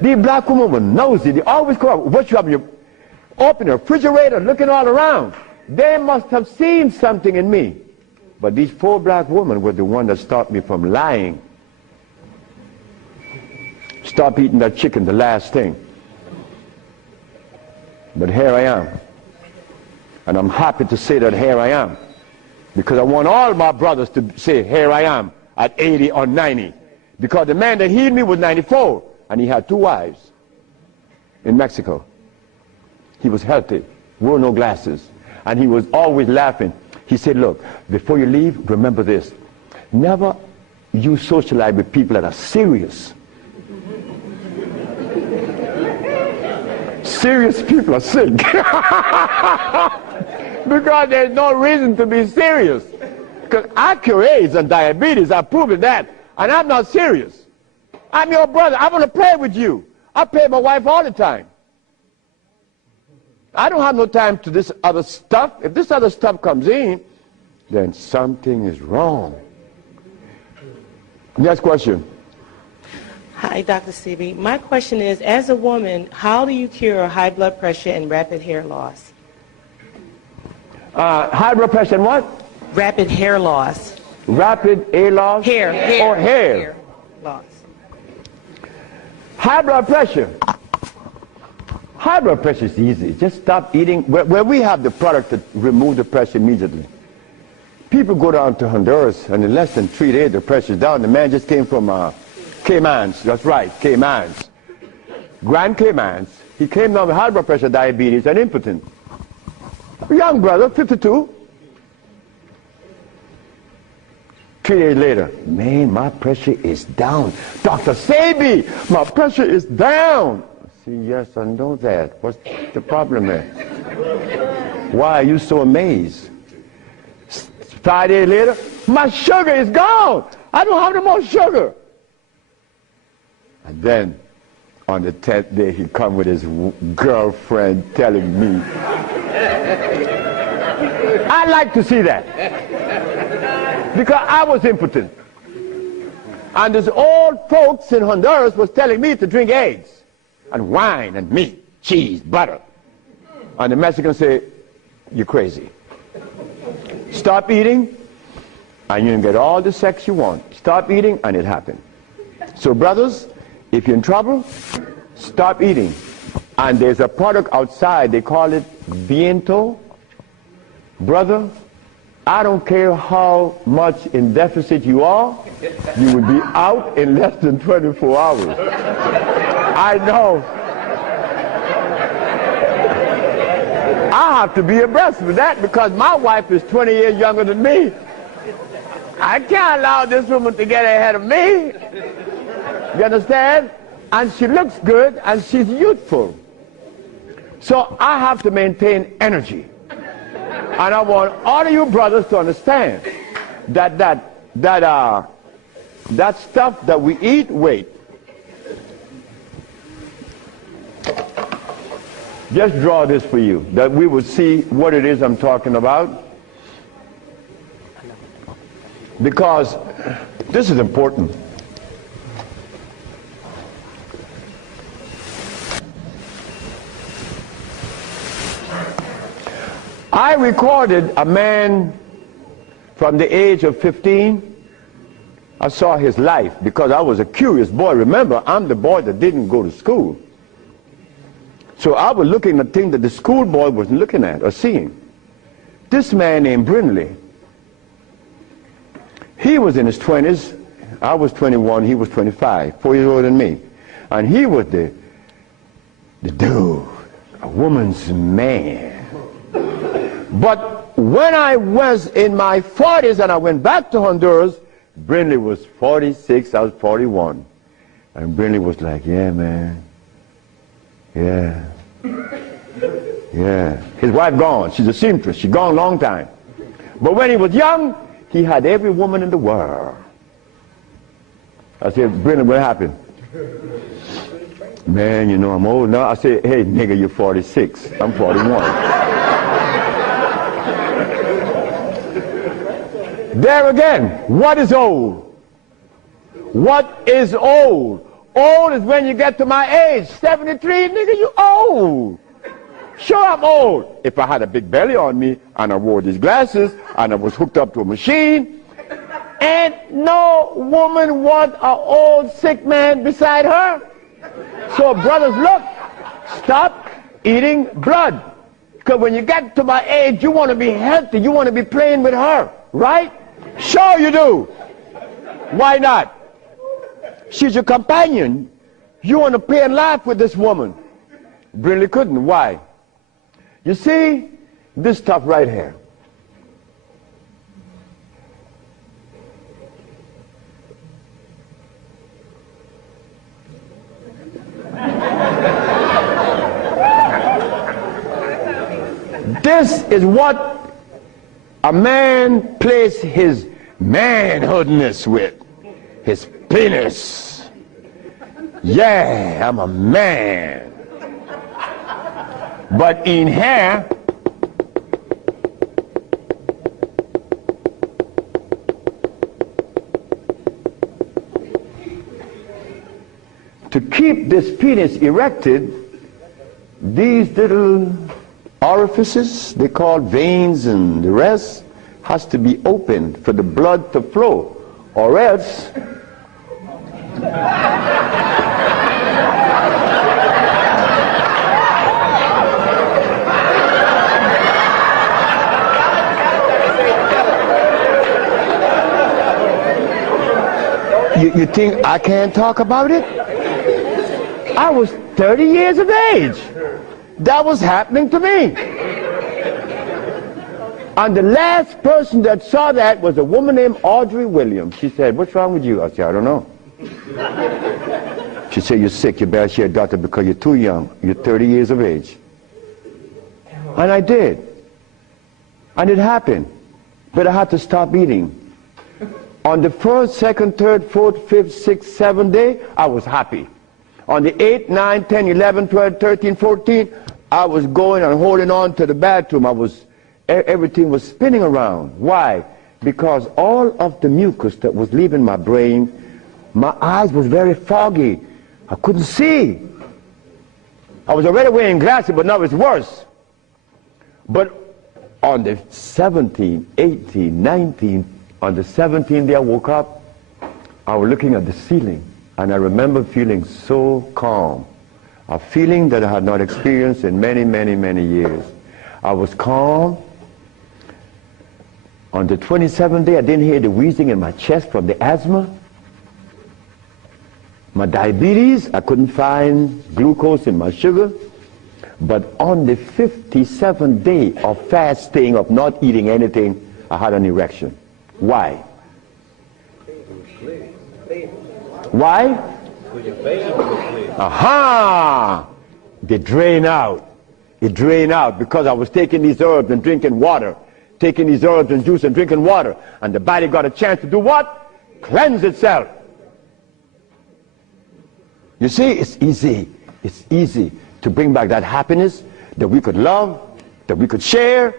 These black women were nosy. They always come up, what you have, you open the refrigerator, looking all around. They must have seen something in me. But these 4 black women were the one that stopped me from lying. Stop eating that chicken, the last thing. But here I am. And I'm happy to say that here I am. Because I want all my brothers to say, here I am, at 80 or 90. Because the man that healed me was 94, and he had 2 wives in Mexico. He was healthy, wore no glasses, and he was always laughing. He said, look, before you leave, remember this. Never you socialize with people that are serious. Serious people are sick. Because there's no reason to be serious. Because I cure AIDS and diabetes, I've proven that. And I'm not serious. I'm your brother. I want to play with you. I play with my wife all the time. I don't have no time to this other stuff. If this other stuff comes in, then something is wrong. Next question. Hi, Dr. Sebi. My question is, as a woman, how do you cure high blood pressure and rapid hair loss? High blood pressure and what? Rapid hair loss. Rapid hair loss? Hair. Or hair loss. High blood pressure. High blood pressure is easy. Just stop eating. Where we have the product that remove the pressure immediately. People go down to Honduras, and in less than 3 days, the pressure's down. The man just came from Caymans. That's right, Caymans. Grand Caymans. He came down with high blood pressure, diabetes, and impotent. A young brother, 52. 3 days later, man, my pressure is down. Dr. Sebi, my pressure is down. I say, yes, I know that. What's the problem there? Why are you so amazed? 5 days later, my sugar is gone. I don't have no more sugar. And then, on the 10th day, he come with his girlfriend telling me. I like to see that. Because I was impotent. And these old folks in Honduras was telling me to drink eggs and wine and meat, cheese, butter. And the Mexicans say, you're crazy. Stop eating and you can get all the sex you want. Stop eating and it happened. So brothers, if you're in trouble, stop eating. And there's a product outside, they call it Viento. Brother, I don't care how much in deficit you are, you will be out in less than 24 hours. I know. I have to be abreast with that because my wife is 20 years younger than me. I can't allow this woman to get ahead of me. You understand? And she looks good and she's youthful. So I have to maintain energy. And I want all of you brothers to understand that stuff that we eat, wait. Just draw this for you, that we will see what it is I'm talking about. Because this is important. I recorded a man from the age of 15. I saw his life because I was a curious boy. Remember, I'm the boy that didn't go to school. So I was looking at things that the school boy wasn't looking at or seeing. This man named Brindley, he was in his 20s. I was 21, he was 25, 4 years older than me. And he was the dude, a woman's man. But when I was in my 40s and I went back to Honduras, Brindley was 46, I was 41. And Brindley was like, yeah, man. Yeah. Yeah. His wife gone. She's a seamstress. She's gone a long time. But when he was young, he had every woman in the world. I said, Brindley, what happened? Man, you know, I'm old now. I said, hey, nigga, you're 46. I'm 41. There again, what is old? What is old? Old is when you get to my age, 73, nigga, you old. Sure, I'm old. If I had a big belly on me and I wore these glasses and I was hooked up to a machine, and no woman want an old sick man beside her. So brothers, look, stop eating blood. Because when you get to my age, you want to be healthy. You want to be playing with her, right? Sure you do. Why not? She's your companion. You want to play and laugh with this woman. Brindley couldn't. Why? You see, this stuff right here. This is what a man plays his manhoodness with, his penis. Yeah, I'm a man. But in here, to keep this penis erected, these little orifices, they call veins and the rest, has to be opened for the blood to flow, or else you think I can't talk about it? I was 30 years of age. That was happening to me. And the last person that saw that was a woman named Audrey Williams. She said, what's wrong with you? I said, I don't know. She said, you're sick, you better see a doctor because you're too young. You're 30 years of age. And I did. And it happened. But I had to stop eating. On the first, second, third, fourth, fifth, sixth, seventh day, I was happy. On the 8th, 9th, 10th, 11th, 12th, 13th, 14th, I was going and holding on to the bathroom. Everything was spinning around. Why? Because all of the mucus that was leaving my brain, my eyes was very foggy. I couldn't see. I was already wearing glasses, but now it's worse. But on the 17th, 18th, 19th, on the 17th day I woke up, I was looking at the ceiling, and I remember feeling so calm, a feeling that I had not experienced in many, many, many years. I was calm. On the 27th day, I didn't hear the wheezing in my chest from the asthma. My diabetes, I couldn't find glucose in my sugar. But on the 57th day of fasting, of not eating anything, I had an erection. Why? Why? Aha! They drain out. It drained out because I was taking these herbs and drinking water. Taking these herbs and juice and drinking water. And the body got a chance to do what? Cleanse itself. You see, it's easy. It's easy to bring back that happiness that we could love, that we could share,